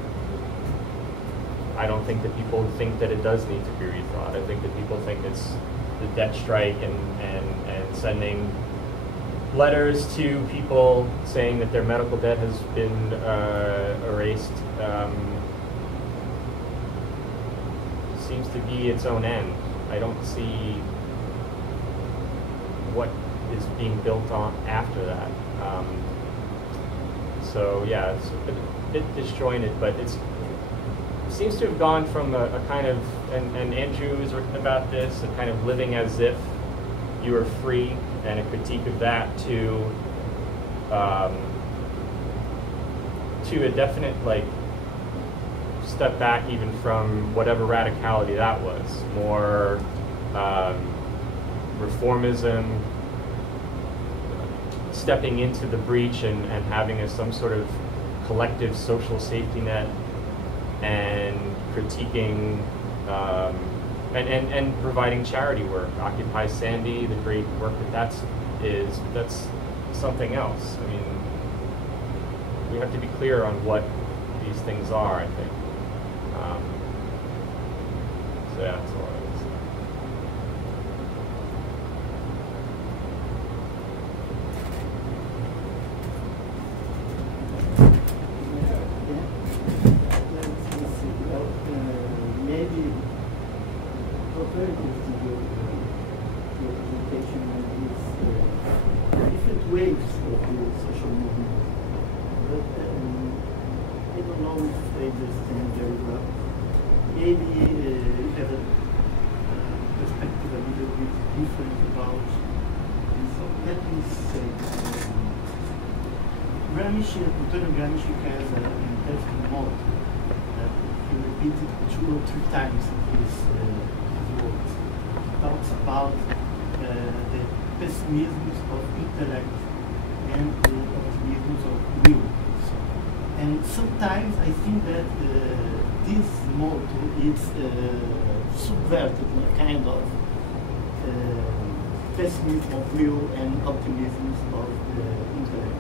I don't think that people think that it does need to be rethought. I think that people think it's the debt strike and sending letters to people saying that their medical debt has been erased seems to be its own end. I don't see what is being built on after that. So yeah, it's a bit disjointed, but it seems to have gone from a kind of, and Andrew was written about this, a kind of living as if you were free, and a critique of that to a definite like step back even from whatever radicality that was, more reformism, stepping into the breach and having some sort of collective social safety net, and critiquing and providing charity work. Occupy Sandy, the great work that's something else. I mean, we have to be clear on what these things are, I think. So yeah, that's all I would say. Maybe comparative to your presentation is different waves of the social movement. But I don't know if I understand very well. Maybe you have a perspective a little bit different about. So let me say, Antonio Gramsci has an interesting motto that he repeated 2 or 3 times in his works. He talks about the pessimisms of intellect and the optimisms of will. And sometimes I think that this motto is subverted in a kind of pessimism of will and optimism of intellect.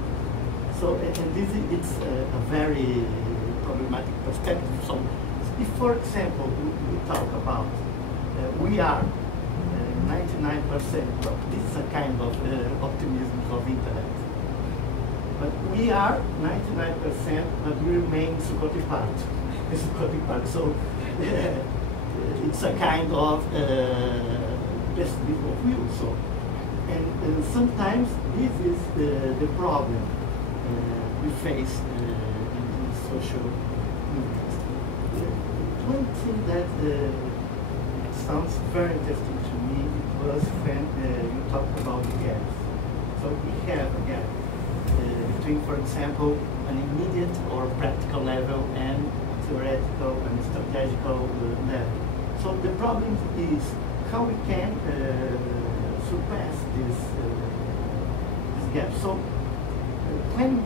So, and this it's a very problematic perspective. So, if, for example, we talk about we are 99%, but this is a kind of optimism of intellect. But we are 99%, but we remain Sukoti part. So it's a kind of pessimism of will. So, and sometimes this is the problem we face in the social movement. One thing that sounds very interesting to me was when you talked about the gaps. So we have a gap between, for example, an immediate or practical level and theoretical and strategical level. So the problem is how we can surpass this gap. So when we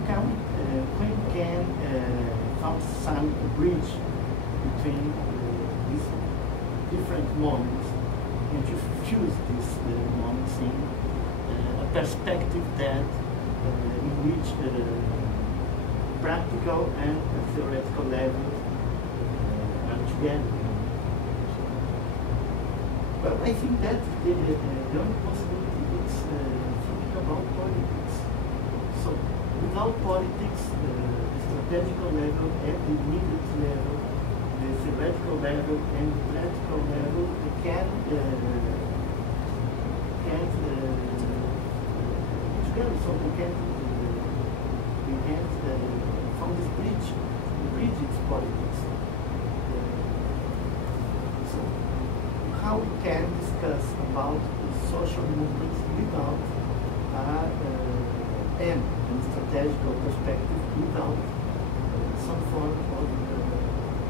can find some bridge between these different moments and to fuse these moments in a perspective that in which practical and theoretical levels are together. Well, I think that the only possibility is thinking about politics. So, without politics, the strategical level and the immediate level, the theoretical level and the practical level can't together. So we can't from this bridge its politics. So how we can discuss about social movements without and a strategical perspective without some form of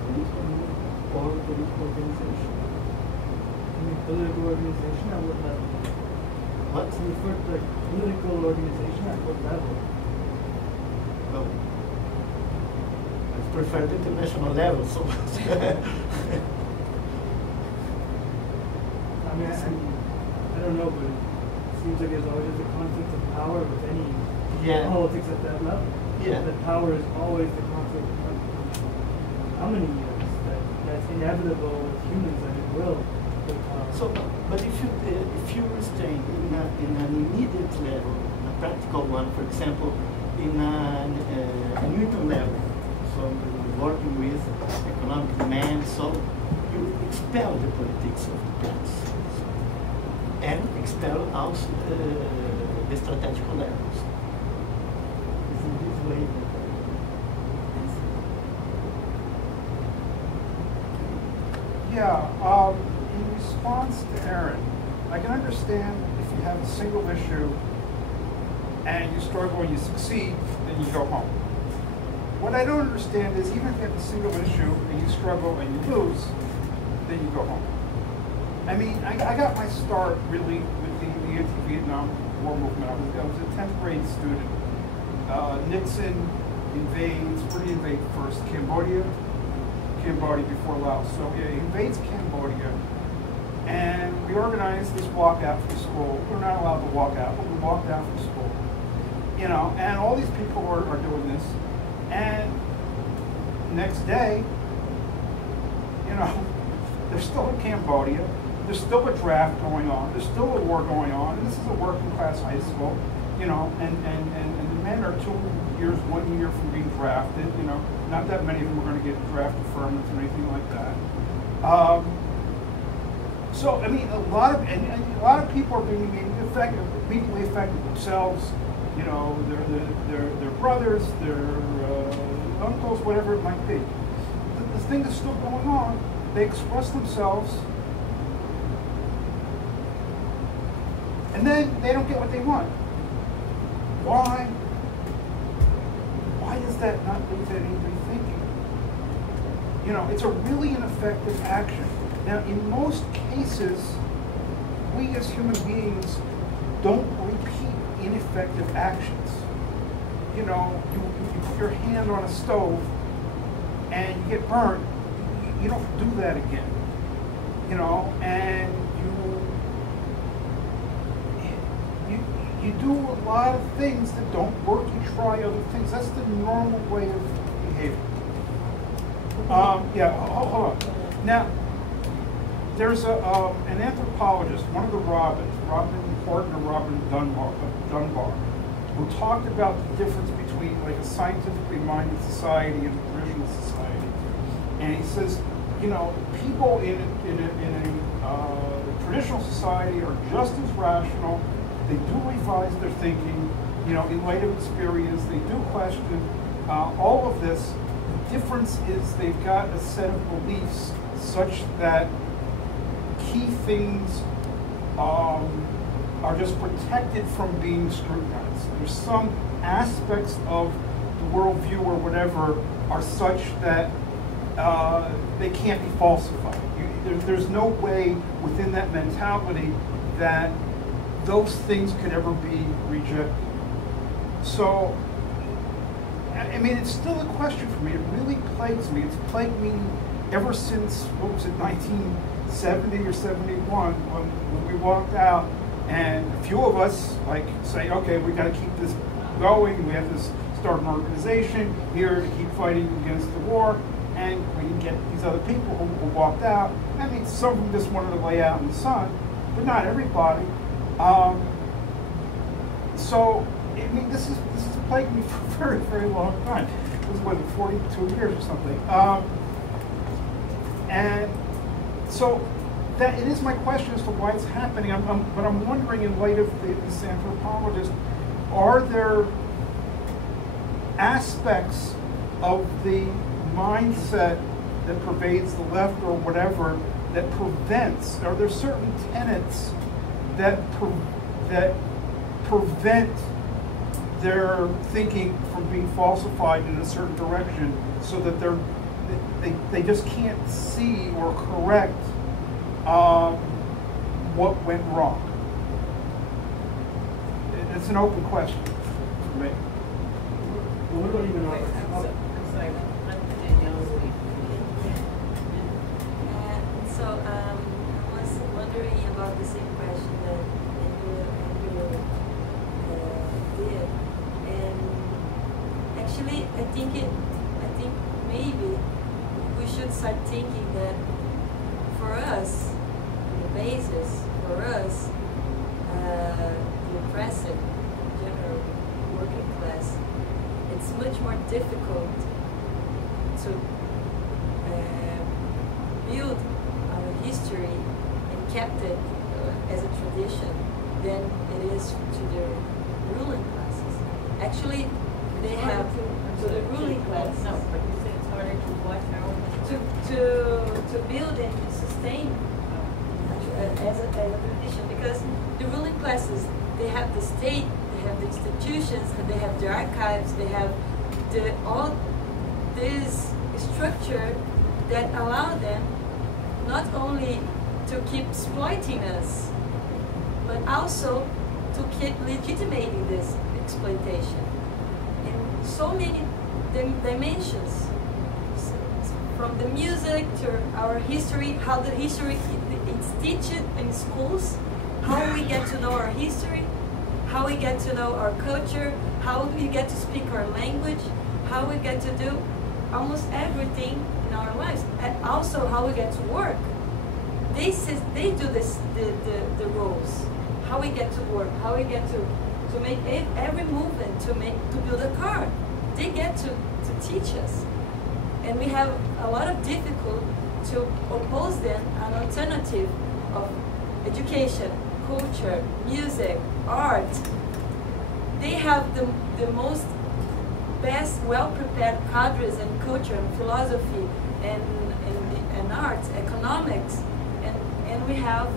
political move or political organization. I mean, political organization at what level? What? So you refer to like political organization at what level? Well, I prefer the international level so much. I mean, I don't know, but it seems like there's always a conflict of power with any politics at that level. Yeah. That power is always the conflict of how many years? That's inevitable with humans and it will. So, but if you stay in an immediate level, a practical one, for example, in a Newton level, so working with economic demand, so you expel the politics of the past and expel also the strategical levels. It's in this way that Yeah, in response to Aaron, I can understand if you have a single issue and you struggle and you succeed, then you go home. What I don't understand is even if you have a single issue and you struggle and you lose, then you go home. I mean, I got my start really with the anti-Vietnam War movement. I was a 10th grade student. Nixon invades, where did he invade first? Cambodia before Laos. So he invades Cambodia, and we organized this walkout from school. We're not allowed to walk out, but we walked out from school. You know, and all these people are doing this, and next day, you know, they're still in Cambodia. There's still a draft going on. There's still a war going on, and this is a working class high school. You know, and the men are 2 years, 1 year from being drafted. You know, not that many of them are going to get draft deferments or anything like that. So I mean, a lot of people are being immediately affected themselves. You know, their brothers, their uncles, whatever it might be. The thing is still going on. They express themselves, and then they don't get what they want. Why? Why does that not lead to any rethinking? You know, it's a really ineffective action. Now, in most cases, we as human beings don't repeat ineffective actions. You know, you put your hand on a stove and you get burnt, you don't do that again. You know, and you do a lot of things that don't work. You try other things. That's the normal way of behavior. Yeah, hold on. Now, there's an anthropologist, one of the Robin Dunbar, who talked about the difference between like a scientifically minded society and a traditional society. And he says, you know, people in a traditional society are just as rational. They do revise their thinking, you know, in light of experience. They do question all of this. The difference is they've got a set of beliefs such that key things are just protected from being scrutinized. There's some aspects of the worldview or whatever are such that they can't be falsified. There's no way within that mentality that those things could ever be rejected. So, I mean, it's still a question for me. It really plagues me. It's plagued me ever since, what was it, 1970 or 71, when we walked out, and a few of us, like, say, okay, we got to keep this going. We have to start an organization here to keep fighting against the war, and we didn't get these other people who walked out. I mean, some of them just wanted to lay out in the sun, but not everybody. So, I mean, this has plagued me for a very, very long time. It was, what, 42 years or something. And so, that it is my question as to why it's happening. But I'm wondering, in light of this anthropologist, are there aspects of the mindset that pervades the left or whatever that prevents? Are there certain tenets that prevent their thinking from being falsified in a certain direction, so that they just can't see or correct what went wrong. It's an open question. Right. What about even I'm sorry, I'm So I was wondering about the same question that Andrew did, and actually I think maybe we should start thinking that for us, the basis for us, the oppressed general working class, it's much more difficult to build our history and kept it as a tradition than it is to the ruling classes. Actually, they have to the ruling class. No, but you say it's harder to what now? To build and to sustain as a tradition, because the ruling classes, they have the state, they have the institutions, and they have the archives, they have all this structure that allow them not only to keep exploiting us, but also to keep legitimating this exploitation in so many dimensions, from the music to our history, how the history it's taught in schools, how we get to know our history, how we get to know our culture, how we get to speak our language, how we get to do almost everything in our lives, and also how we get to work. They do this, the rules, how we get to work, how we get to make every movement to build a car. They get to teach us, and we have a lot of difficulty to oppose them an alternative of education, culture, music, art. They have the most best, well-prepared cadres in culture and philosophy and arts, economics, and we have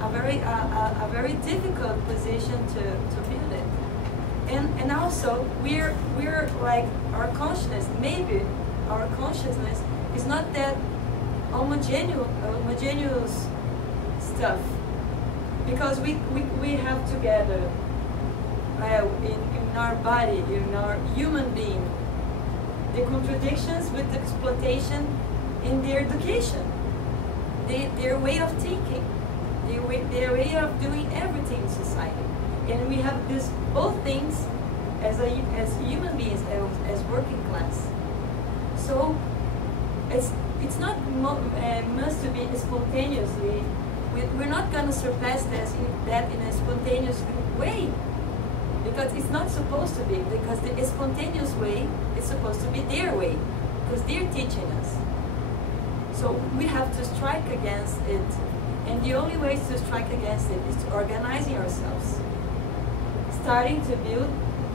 a very difficult position to build it. And also we're like our consciousness, maybe our consciousness is not that homogeneous stuff, because we have together in our body, in our human being, the contradictions with the exploitation in their education, their way of thinking, their way of doing everything in society. And we have both things as human beings, as working class. So it's not must to be spontaneously. We're not going to surpass that in a spontaneous way, because it's not supposed to be. Because the spontaneous way is supposed to be their way, because they're teaching us. So we have to strike against it, and the only way to strike against it is to organizing ourselves, starting to build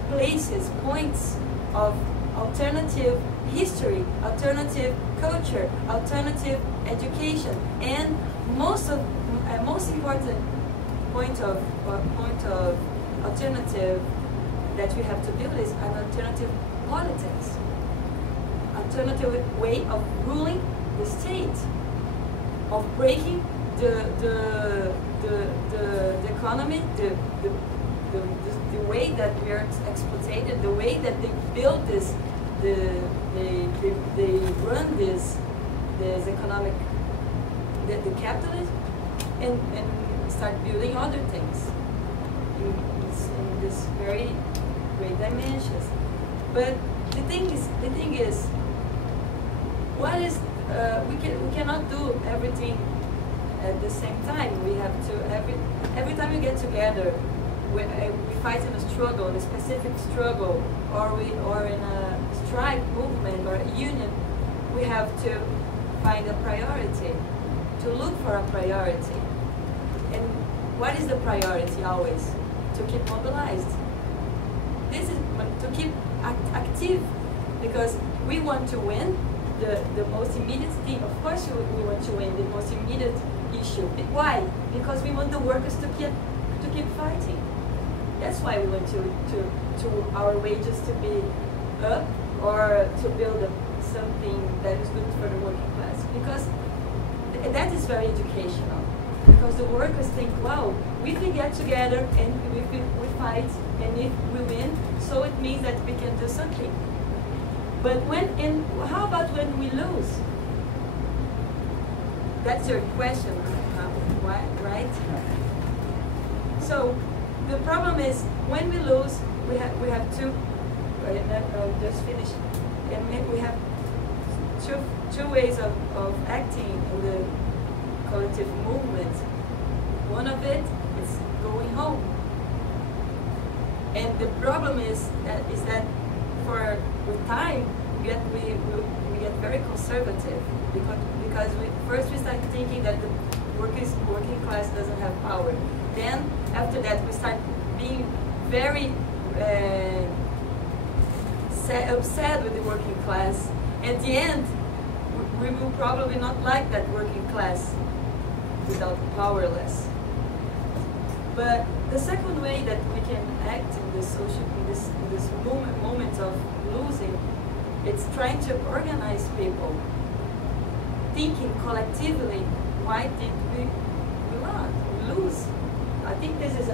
places, points of alternative history, alternative culture, alternative education, and most important point of alternative that we have to build is an alternative politics, alternative way of ruling the state, of breaking the economy, the way that we are exploited, the way that they build this, they run this economic, the capitalism, and start building other things in this very great dimensions. But the thing is, what is we cannot do everything at the same time. We have to every time we get together, we fight in a struggle, in a specific struggle, or in a strike movement or a union. We have to find a priority, to look for a priority. And what is the priority always? To keep mobilized. This is to keep active, because we want to win the most immediate thing. Of course we want to win the most immediate issue. Why? Because we want the workers to keep fighting. That's why we want to our wages to be up, or to build up something that is good for the working class, because that is very educational. Because the workers think, wow, if we get together and we fight, and if we win, so it means that we can do something. But how about when we lose? That's your question, right? So the problem is, when we lose, we have two. I'll just finish. And we have two ways of acting in the collective movement. One of it is going home, and the problem is that with time we get very conservative, because first we start thinking that the working class doesn't have power. Then after that we start being very upset with the working class. At the end, we will probably not like that working class without powerless. But the second way that we can act in this moment of losing, it's trying to organize people, thinking collectively, why did we lose? I think this is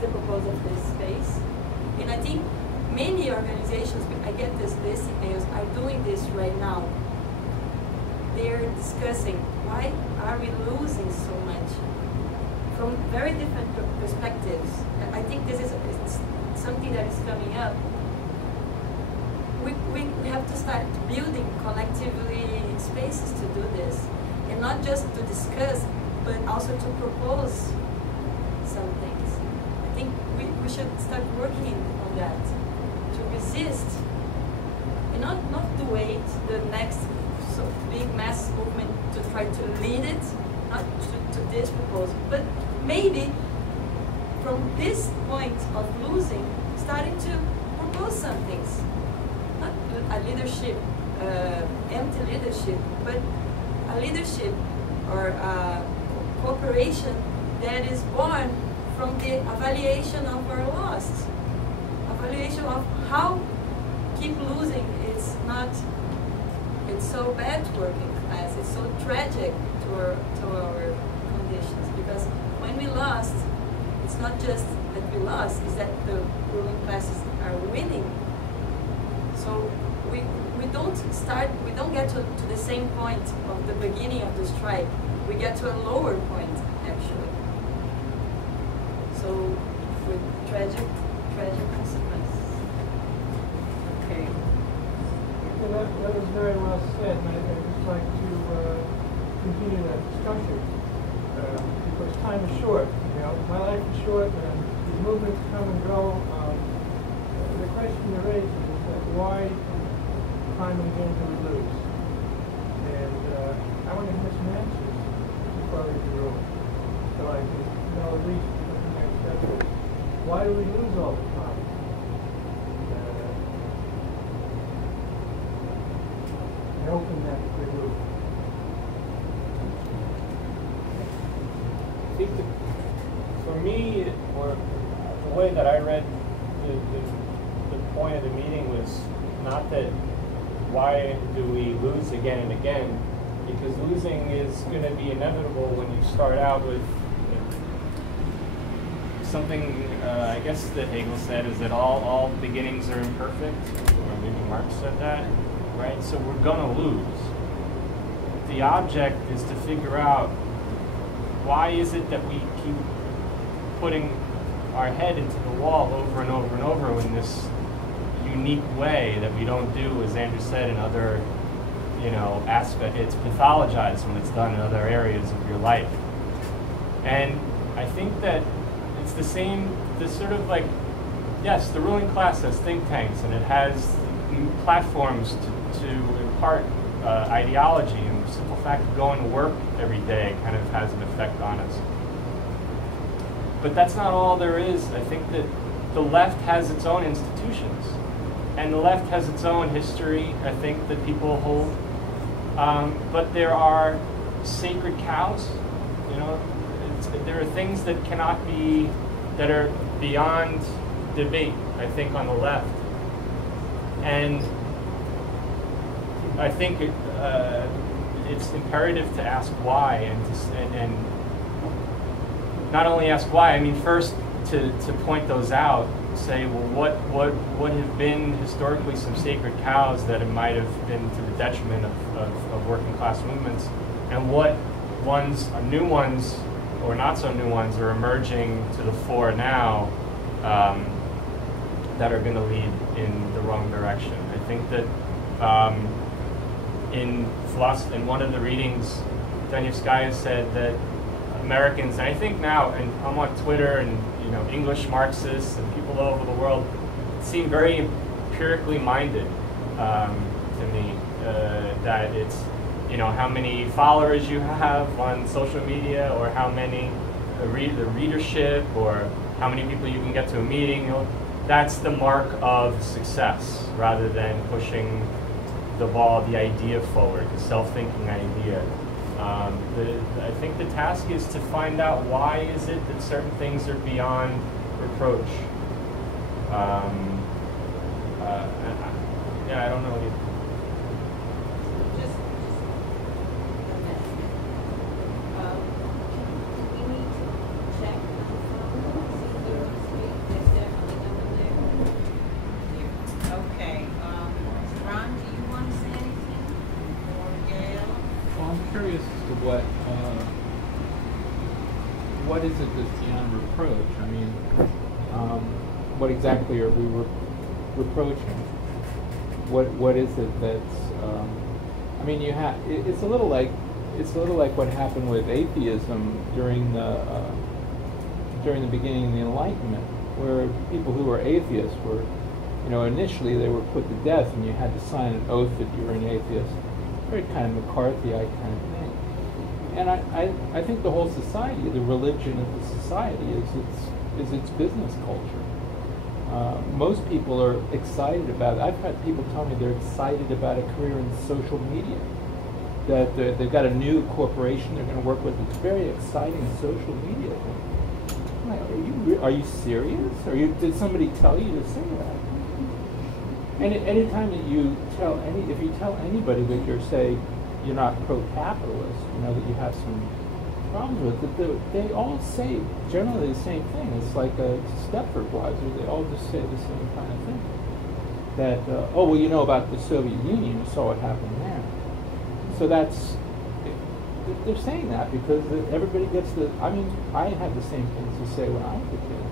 the purpose of this space, and I think many organizations, I get these emails, are doing this right now. They're discussing, why are we losing so much? From very different perspectives. And I think this is something that is coming up. We have to start building collectively spaces to do this. And not just to discuss, but also to propose some things. I think we should start working on that. To resist, and not to wait the next big mass movement to try to lead it, not to this proposal, but maybe from this point of losing, starting to propose some things. Not a leadership, empty leadership, but a leadership or a cooperation that is born from the evaluation of our loss. Evaluation of how keep losing it's so bad to working class, it's so tragic to our conditions, because when we lost, it's not just that we lost, it's that the ruling classes are winning. So we don't get to the same point of the beginning of the strike, we get to a lower point actually. So with tragic consequences. Okay. Well, that was very well said, and I'd just like to continue that discussion because time is short. You know, my life is short, and these movements come and go. The question you raised is that why time and again do we lose? And I want to hear some answers before we do, so I can know at least what the next step is. Why do we lose all the time? I open that to the group. I think for me, or the way that I read the point of the meeting was not that why do we lose again and again, because losing is going to be inevitable when you start out with something, I guess that Hegel said is that all beginnings are imperfect, or maybe Marx said that, right? So we're going to lose. The object is to figure out why is it that we keep putting our head into the wall over and over and over in this unique way that we don't do, as Andrew said, in other, aspects. It's pathologized when it's done in other areas of your life. And I think that it's the same, this sort of like, yes, the ruling class has think tanks and it has platforms to impart ideology, and the simple fact of going to work every day kind of has an effect on us. But that's not all there is. I think that the left has its own institutions, and the left has its own history, I think, that people hold. But there are sacred cows, there are things that cannot be, that are beyond debate, I think, on the left. And I think it's imperative to ask why, and not only ask why. I mean, first to point those out, say, well, what have been historically some sacred cows that it might have been to the detriment of working class movements, and what new ones, or not so new ones, are emerging to the fore now that are going to lead in the wrong direction. I think that in philosophy, in one of the readings, Danievskaya said that Americans, and I think now, and I'm on Twitter, and English Marxists and people all over the world seem very empirically minded to me. That it's how many followers you have on social media, or how many the readership, or how many people you can get to a meeting. That's the mark of success, rather than pushing the idea forward, the self-thinking idea. I think the task is to find out why is it that certain things are beyond reproach. I don't know. We need to check the phone, see if they're on speak. There's definitely no one there. Okay. Ron, do you want to say anything? Or Gail? Well, I'm curious as to what is it that's beyond reproach? I mean, what exactly are we reproaching? What is it that's? I mean, it's a little like what happened with atheism during the beginning of the Enlightenment, where people who were atheists were, initially they were put to death, and you had to sign an oath that you were an atheist. Very kind of McCarthyite kind of thing. And I think the whole society, the religion of the society, is its business culture. Most people are excited about it. I've had people tell me they're excited about a career in social media, that they've got a new corporation they're going to work with. It's very exciting social media thing. I'm like, are you serious? Did somebody tell you to say that? And any time that if you tell anybody that you're not pro-capitalist, that you have some problems with it, they all say generally the same thing. It's like a Stepford Wives, they all just say the same kind of thing. That, about the Soviet Union, you saw what happened there. So they're saying that because everybody gets I had the same things to say when I was a kid.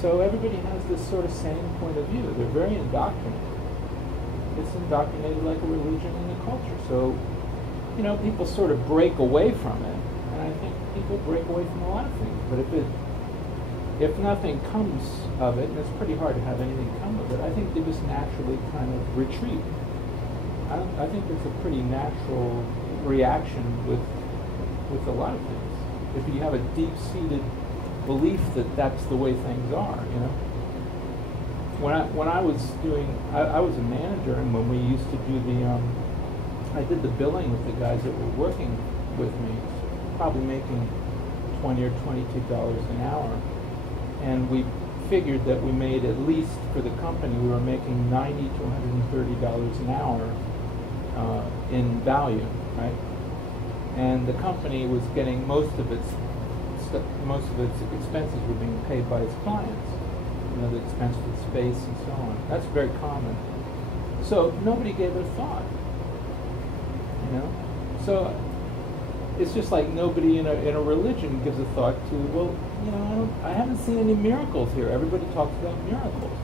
So everybody has this sort of same point of view. They're very indoctrinated. It's indoctrinated like a religion in the culture. So, people sort of break away from it. And I think people break away from a lot of things. But if nothing comes of it, and it's pretty hard to have anything come of it, I think they just naturally kind of retreat. I think it's a pretty natural reaction with a lot of things. If you have a deep-seated belief that that's the way things are, When I was I was a manager, and when we used to do I did the billing with the guys that were working with me, probably making $20 or $22 an hour, and we figured that we made, at least for the company, we were making $90 to $130 an hour in value, right? And the company was getting most of its expenses were being paid by its clients. The expense for space and so on. That's very common. So nobody gave it a thought. So it's just like nobody in a religion gives a thought to, I haven't seen any miracles here. Everybody talks about miracles.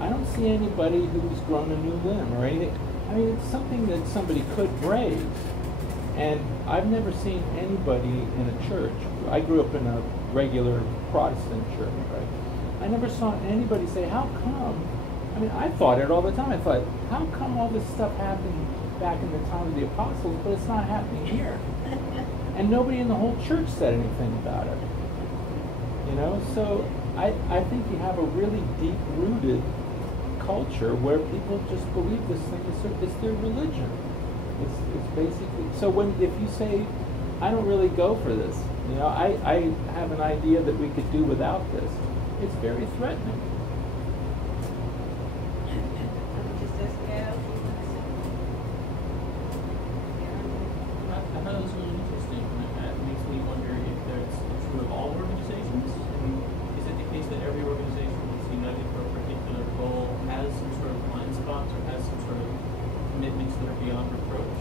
I don't see anybody who's grown a new limb or anything. I mean, it's something that somebody could raise. And I've never seen anybody in a church. I grew up in a regular Protestant church, right? I never saw anybody say, how come? I mean, I thought it all the time. I thought, how come all this stuff happened back in the time of the apostles, but it's not happening here? And nobody in the whole church said anything about it. So I think you have a really deep-rooted culture where people just believe this thing is their religion. It's basically, so if you say, I don't really go for this, I have an idea that we could do without this, it's very threatening. I thought it was really interesting. That makes me wonder if it's true of all organizations. I mean, is it the case that every organization that's united for a particular goal has some sort of blind spots or has some sort of commitments that are beyond reproach?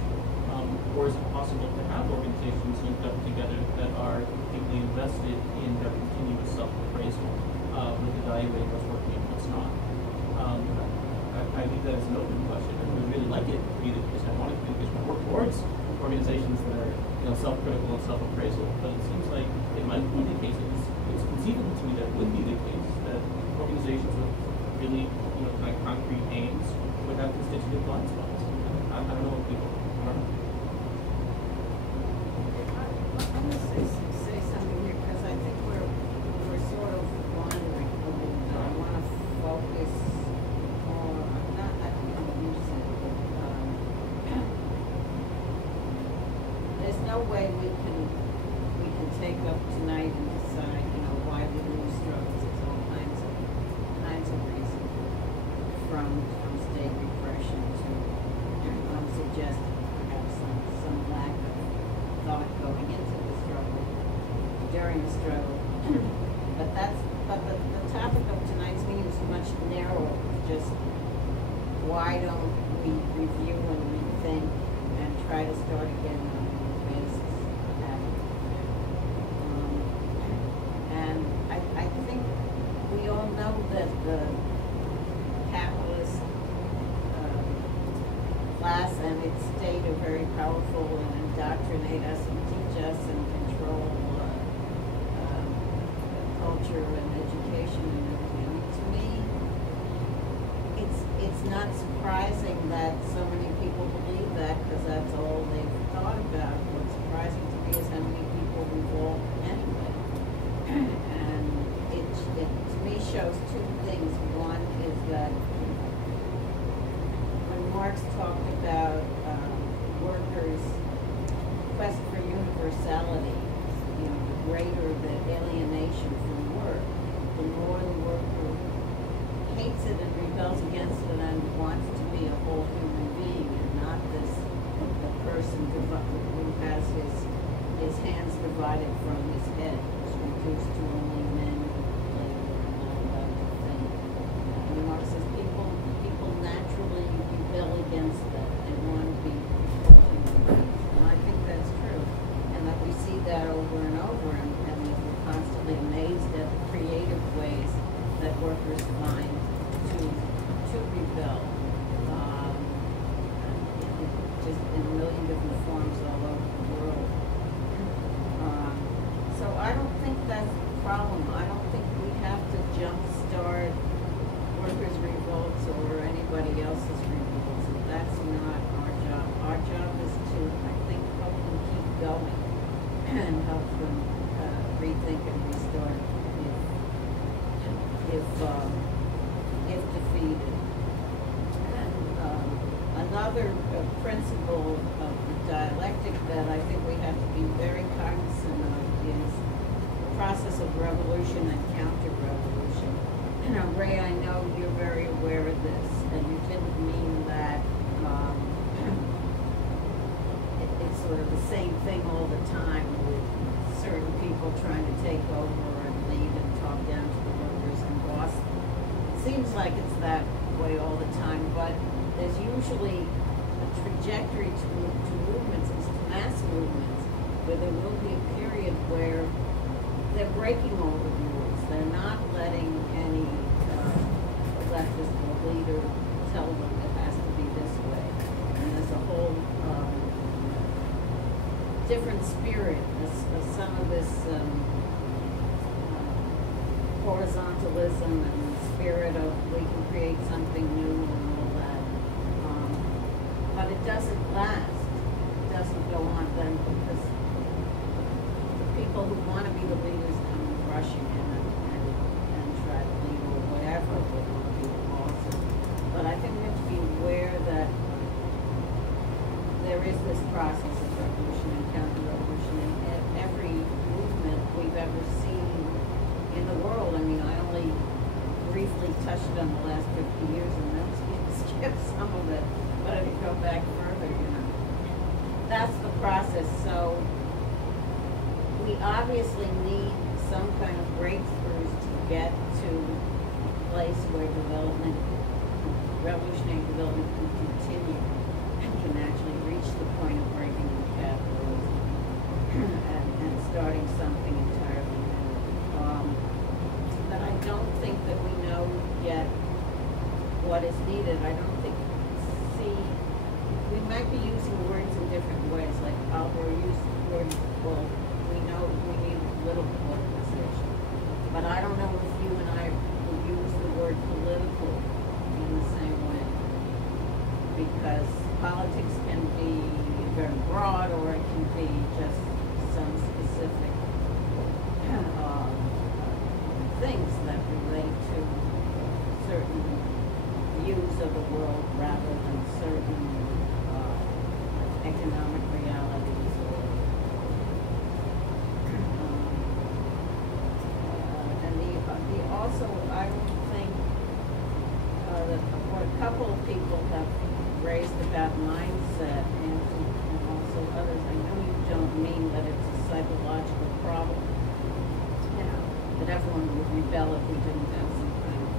Or is it possible to have organizations linked up together that are deeply invested in their continuous self-appraisal, with evaluating what's working and what's not? I think that is an open question. I would really like it to be the case. I want it to be the case. I work towards organizations that are, self-critical and self-appraisal. But it seems like it might be the case. It's conceivable to me that it would be the case that organizations with really, kind of concrete aims would have constitutive blind spots. I don't know what people. I don't know. I'm going to say something here because I think we're sort of wandering a little bit. I want to focus on not I don't know what you said, but there's no way we can take up tonight and decide why we lose struggles. It's all kinds of reasons from state repression to I'm suggesting perhaps some lack of thought going into the struggle, during the struggle. But the topic of tonight's meeting is much narrower. Just why don't we review and rethink and try to start again on a new basis? And I think we all know that the capitalist class and its state are very powerful and indoctrinate us and teach us and control culture and education and everything. I mean, to me, it's not surprising that so many people believe that because that's all they've thought about. What's surprising to me is how many people revolt anyway. And it to me shows two things. One is that when Marx talked about workers' quest for universality, the greater the alienation from work, the more the worker hates it and rebels against it and wants to be a whole human being and not the person who has his hands divided from his head, who's reduced to only men, labor, and not allowed to think. And Marx says people naturally rebel against that. They want to be whole human beings. And I think that's true. And that we see that over and over, and we're constantly amazed at the creative ways that workers find to rebel, just in a million different forms all over the world. So I don't think that's the problem. I don't think we have to jumpstart workers' revolts or anybody else's revolts. That's not our job. Our job is to, I think, help them keep going and help them rethink and restart if defeated. And another principle of the dialectic that I think we have to be very cognizant of is the process of revolution and counter-revolution. Ray, I know you're very aware of this, and you didn't mean that it's sort of the same thing all the time with certain people trying to take over and lead and talk down to the workers and boss them. It seems like it's that way all the time, but there's usually a trajectory to movements, to mass movements, where there will be a period where they're breaking all the rules. They're not letting any leftist or leader tell them it has to be this way. And there's a whole different spirit. Some of this horizontalism and the spirit of we can create something new and all that. But it doesn't last. It doesn't go on then because the people who want to be the leaders come rushing in and try to lead or whatever they want to be the bosses. But I think we have to be aware that there is this process of revolution and counter-revolution in every movement we've ever seen in the world. I mean, I only touched on the last 50 years, and that's skip some of it, but if you go back further, you know, that's the process. So we obviously need some kind of breakthroughs to get to a place where development, revolutionary development can continue and can actually reach the point of breaking with capitalism and starting something entirely new. But I don't think that we know yet what is needed. I don't think, we might be using words in different ways, like we're using words, well, we know we need political organization. But I don't know if you and I will use the word political in the same way. Because politics can be very broad, or it can be just some specific things that relate to certain views of the world rather than certain economic realities or and the also I don't think that what a couple of people have raised about mindset and also others. I know you don't mean that it's a psychological problem, you know, that everyone would rebel if we didn't have some kind of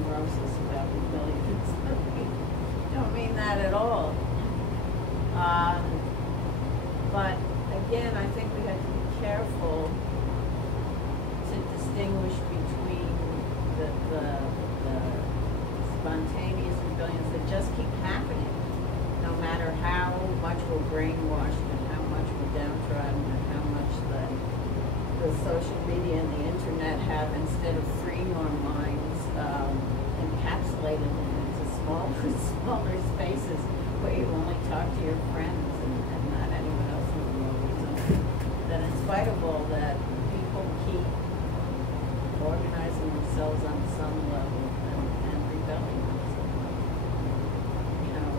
neurosis about rebellion. I don't mean that at all. But again, I think we have to be careful to distinguish between the spontaneous rebellions that just keep happening, no matter how much we're brainwashed and how much we're downtrodden and how much the social media and the internet have, instead of freeing our minds, encapsulated them into smaller spaces where you only talk to your friends and not anyone else in the world. So that in spite of all that, people keep organizing themselves on some level and rebelling. You know,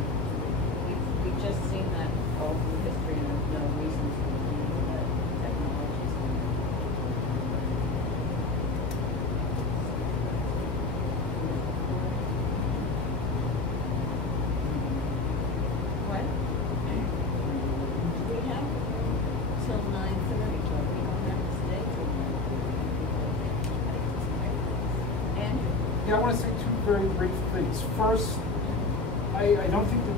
we've just seen that all through history, and there's no reason to believe that technology is going to. What? We have till 9:30, but we don't have to stay till 9:30. Andrew? Yeah, I want to say two very brief things. First, I don't think that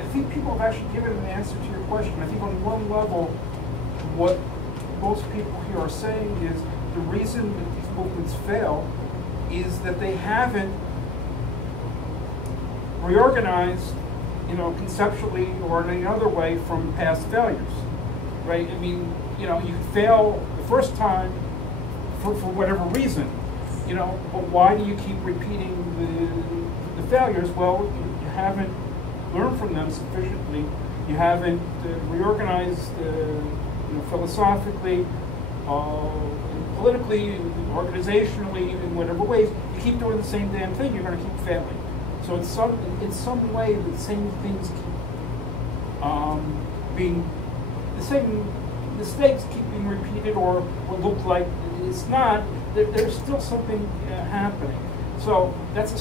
I think people have actually given an answer to your question. I think on one level, what most people here are saying is the reason that these movements fail is that they haven't reorganized, you know, conceptually or in any other way from past failures, right? I mean, you know, you fail the first time for whatever reason, you know, but why do you keep repeating the failures? Well, you haven't learned from them sufficiently. You haven't reorganized, you know, philosophically, politically, organizationally, in whatever ways. You keep doing the same damn thing, you're going to keep failing. So in some way, the same things keep being, the same mistakes keep being repeated, or what look like it's not. There's still something happening. So that's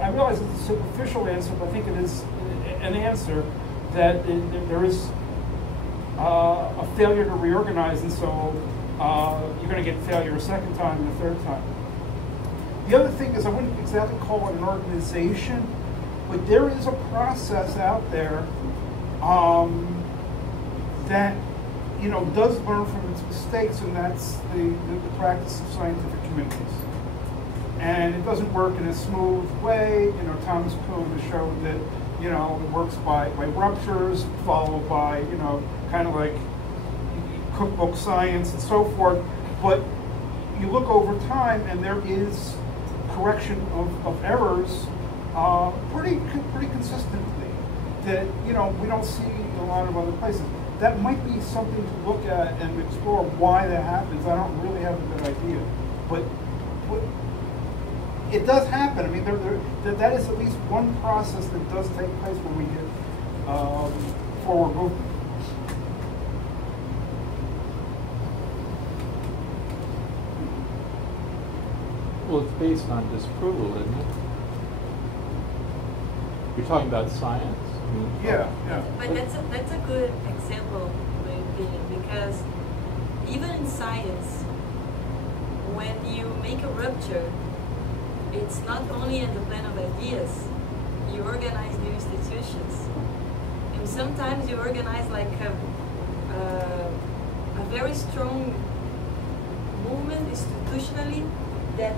I realize it's a superficial answer, but I think it is an answer that there is a failure to reorganize, and so you're going to get failure a second time and a third time. The other thing is, I wouldn't exactly call it an organization, but there is a process out there that, you know, does learn from its mistakes, and that's the practice of scientific communities. And it doesn't work in a smooth way. You know, Thomas Kuhn has showed that, you know, it works by ruptures, followed by, you know, kind of like cookbook science and so forth. But you look over time, and there is correction of errors pretty consistently that, you know, we don't see in a lot of other places. That might be something to look at and explore why that happens. I don't really have a good idea, but it does happen. I mean, that is at least one process that does take place when we get forward movement. Well, it's based on disapproval, isn't it? You're talking about science. I mean, Yeah, yeah. But that's a good example, in my opinion, because even in science, when you make a rupture, it's not only in the plane of ideas. You organize new institutions, and sometimes you organize like a very strong movement institutionally that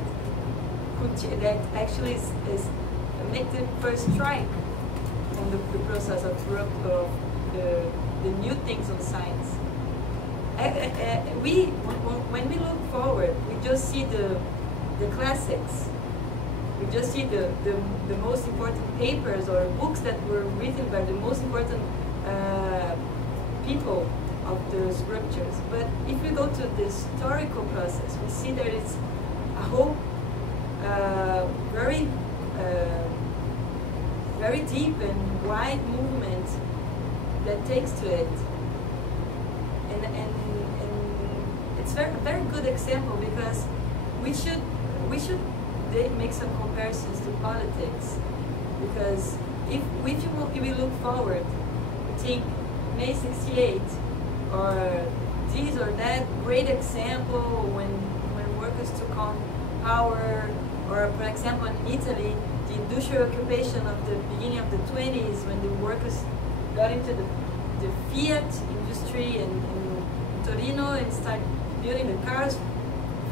actually is make the first strike on the process of the new things on science. When we look forward, we just see the classics. We just see the most important papers or books that were written by the most important people of the scriptures. But if we go to the historical process, we see there is a whole very deep and wide movement that takes to it. And it's very good example because we should make some comparisons to politics, because if we look forward, we think May 68 or this or that great example when workers took on power, or for example in Italy, the industrial occupation of the beginning of the 20s when the workers got into the Fiat industry in Torino and started building the cars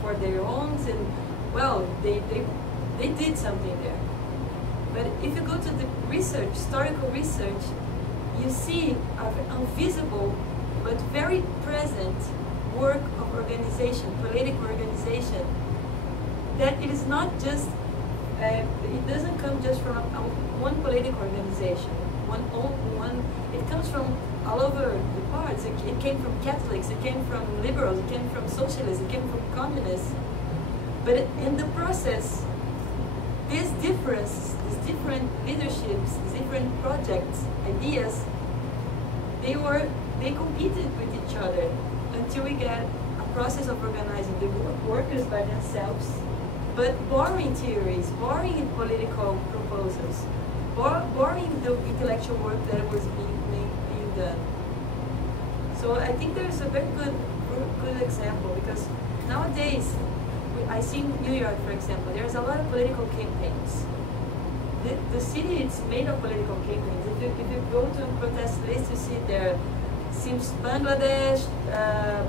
for their own, and well, they did something there. But if you go to the research, historical research, you see an invisible but very present work of organization, political organization, that it is not just, it doesn't come just from one political organization, it comes from all over the parts. It came from Catholics, it came from liberals, it came from socialists, it came from communists. But in the process, these different leaderships, these different projects, ideas, they competed with each other until we get a process of organizing the workers by themselves, but borrowing theories, borrowing political proposals, borrowing the intellectual work that was being done. So I think there's a very good example, because nowadays, I see in New York, for example, there's a lot of political campaigns. The city is made of political campaigns. If you go to a protest list, you see there seems Bangladesh,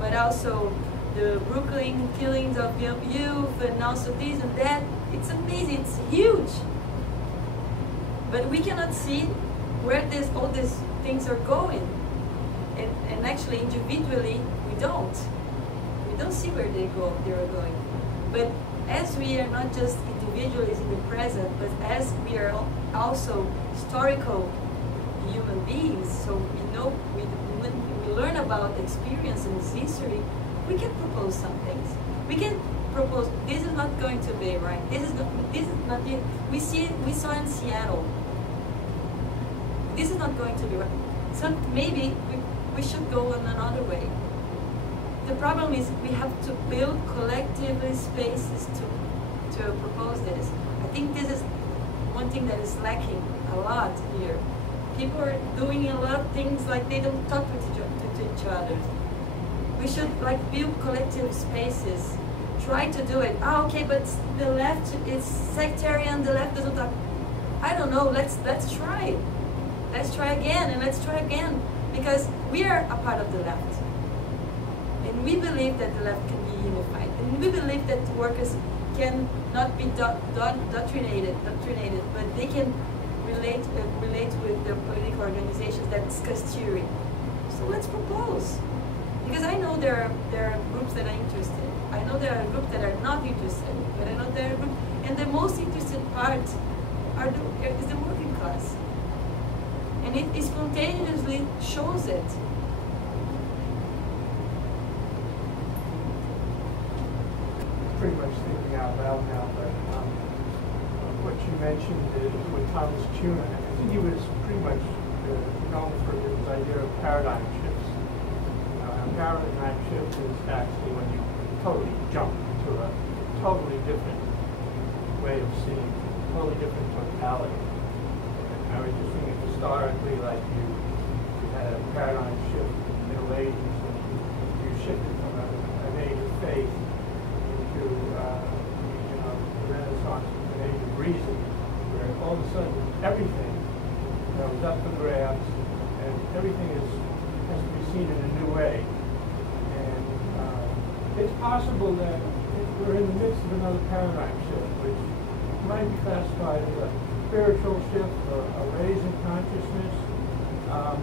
but also the Brooklyn killings of young youth, and also this and that. It's amazing. It's huge. But we cannot see where all these things are going. And actually, individually, we don't. We don't see where they are going. But as we are not just individuals in the present, but as we are also historical human beings, so we know, when we learn about experience and history, we can propose some things. We can propose, this is not going to be right. This is not it. We saw in Seattle. This is not going to be right. So maybe we should go on another way. The problem is we have to build collectively spaces to propose this. I think this is one thing that is lacking a lot here. People are doing a lot of things like they don't talk to each other. We should like build collective spaces. Try to do it. Okay, but the left is sectarian. The left doesn't talk. I don't know. Let's try. Let's try again, and let's try again, because we are a part of the left. And we believe that the left can be unified. And we believe that workers can not be doctrinated, but they can relate with the political organizations that discuss theory. So let's propose. Because I know there are groups that are interested. I know there are groups that are not interested. But I know there are groups, and the most interested part is the working class. And it spontaneously shows it. Pretty much thinking out loud now, but what you mentioned with Thomas Kuhn, I think he was pretty much known for his idea of paradigm shifts. A paradigm shift is actually when you totally jump to a totally different way of seeing, totally different totality. And I was just thinking historically, like you had a paradigm shift in the Middle Ages, and you shifted from an age of faith into the Renaissance, an age of reason, where all of a sudden everything is up for grabs, and everything has to be seen in a new way. And it's possible that we're in the midst of another paradigm shift, which might be classified as a spiritual shift or a raise in consciousness. And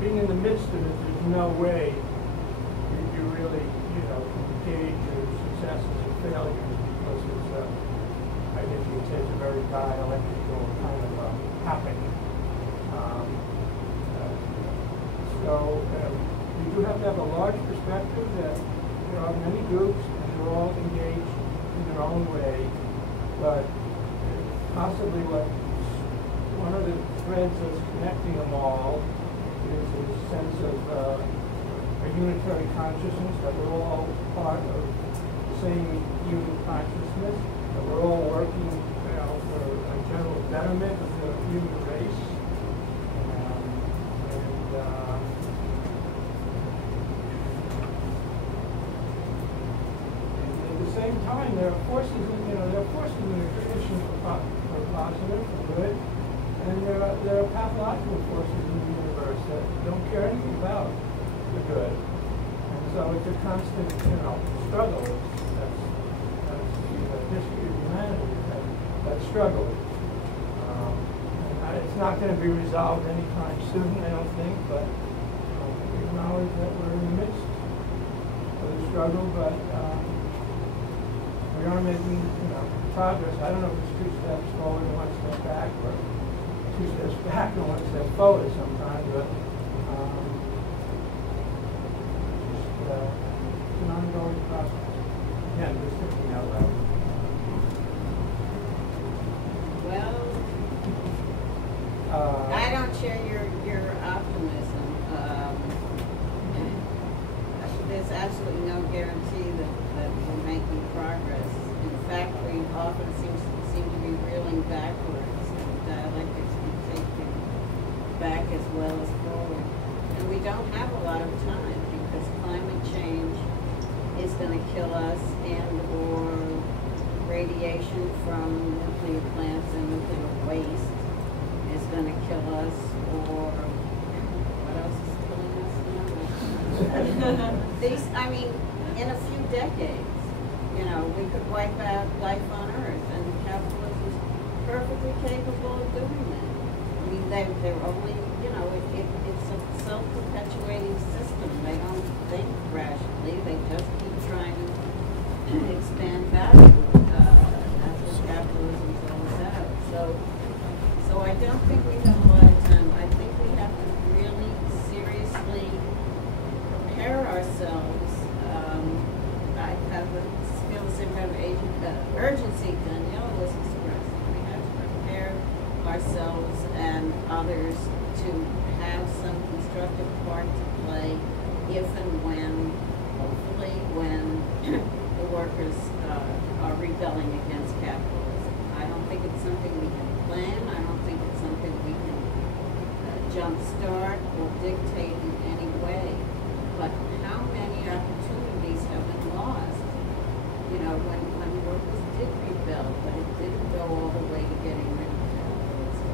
being in the midst of it, there's no way you really, gauge your successes and failures, because it's, I guess you would say, it's a very dialectical kind of happening. So you do have to have a large perspective that there are many groups and they're all engaged in their own way, but possibly one of the threads that's connecting them all is a sense of a unitary consciousness, that we're all part of the same human consciousness, that we're all working for a general betterment of the human race. At the same time, there are forces in the tradition for positive, for good, and there are pathological forces in the universe that don't care anything about the good. And so it's a constant, struggle. That's the history of humanity, that struggle. And it's not going to be resolved anytime soon, I don't think, but we acknowledge that we're in the midst of the struggle, but we are making, progress. I don't know if it's 2 steps forward and 1 step back, or 2 steps back and 1 step forward sometimes, but just an ongoing process. Again, just thinking out loud. Well, I don't share your optimism. There's absolutely no guarantee that we're making progress. In fact, we often seem to be reeling backwards, and dialectics can take you back as well as forward. And we don't have a lot of time, because climate change is going to kill us, and/or radiation from nuclear plants and nuclear waste is going to kill us, or what else is killing us now? In a few decades, we could wipe out life on Earth, and capitalism is perfectly capable of doing that. I mean, they're only, it's a self-perpetuating system. They don't think rationally. They just keep trying to expand value. That's what capitalism is all about. So I don't think we have a lot of time. I think we have to really seriously prepare ourselves. I would feel the same kind of urgency Danielle was expressing. We have to prepare ourselves and others to have some constructive part to play if and when, hopefully, when the workers are rebelling against capitalism. I don't think it's something we can plan. I don't think it's something we can jumpstart or dictate in any way. But how many opportunities have been lost? When workers did rebel, but it didn't go all the way to getting rid of capitalism.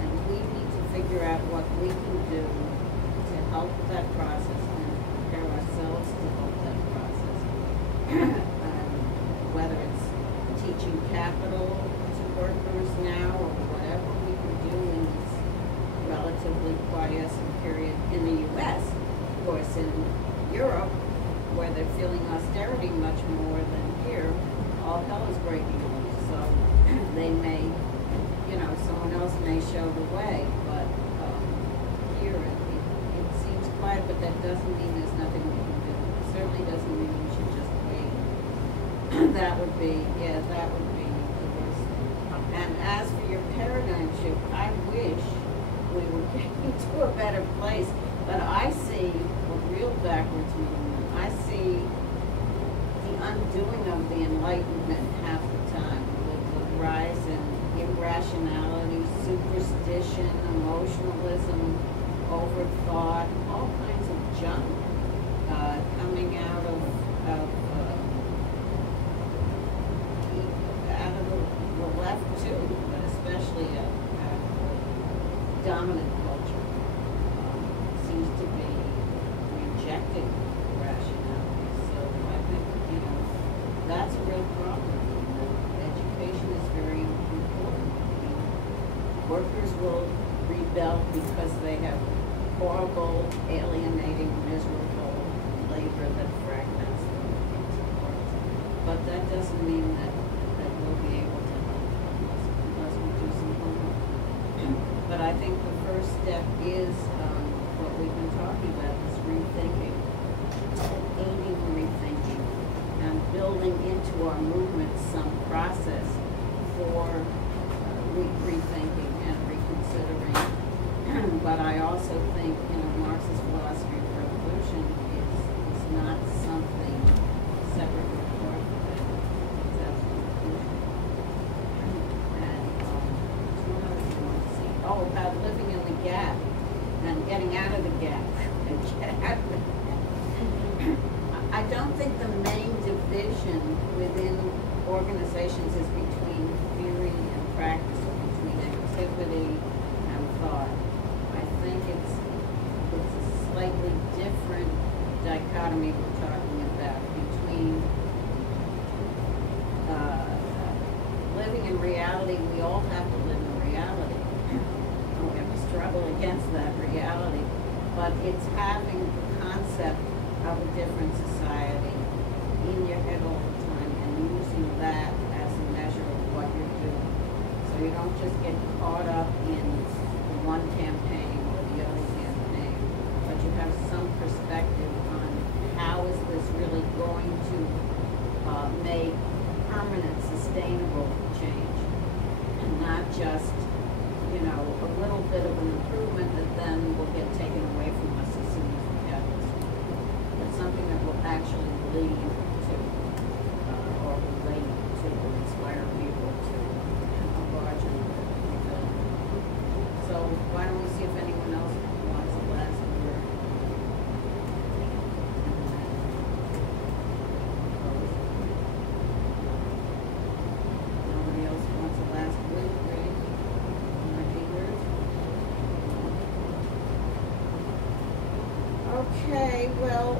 And we need to figure out what we can do to help that process and prepare ourselves to help that process. Whether it's teaching capital to workers now, or whatever we can do in this relatively quiescent period in the U.S. Of course, in Europe, where they're feeling austerity much more than here, all hell is breaking loose. So they may, someone else may show the way, but here it seems quiet, but that doesn't mean there's nothing we can do. It certainly doesn't mean we should just wait. That would be the worst thing. And as for your paradigm shift, I wish we were getting to a better place, but I see a real backwards movement. I see the undoing of the Enlightenment half the time. We live in rise in irrationality, superstition, emotionalism, overthought, all kinds of junk coming out of the left too, but especially out of the dominant culture. Seems to be rejecting rationality. So I think, that's a real problem. Education is very important. Workers will rebel because they have horrible, alienating, miserable labor that fragments them into parts. But that doesn't mean that we'll be able to help unless we do some homework. But I think the first step is what we've been talking about, is rethinking, aiding rethinking, and building into our movement some process for rethinking and reconsidering. But I also think, Marxist philosophy of revolution is not something separate and apart from that. It's absolutely crucial. And what else do you want to see? Oh, about living in the gap and getting out of the gap. And get out of the gap. I don't think the main division within organizations is between theory and practice, or between activity and thought. I think it's a slightly different dichotomy we're talking about between living in reality. We all have to live in reality. We have to struggle against that reality. But it's having the concept of a different society in your head all the time and using that as a measure of what you're doing. So you don't just get caught up in one campaign or the other campaign, but you have some perspective on how is this really going to make permanent, sustainable change, and not just, a little bit of an improvement that then will get taken away from us as soon as we have this. But something that will actually lead to, or relate to, or inspire people to a larger rebuild. So why don't we see if anyone else wants the last word? Nobody else wants the last word, right? Okay, well,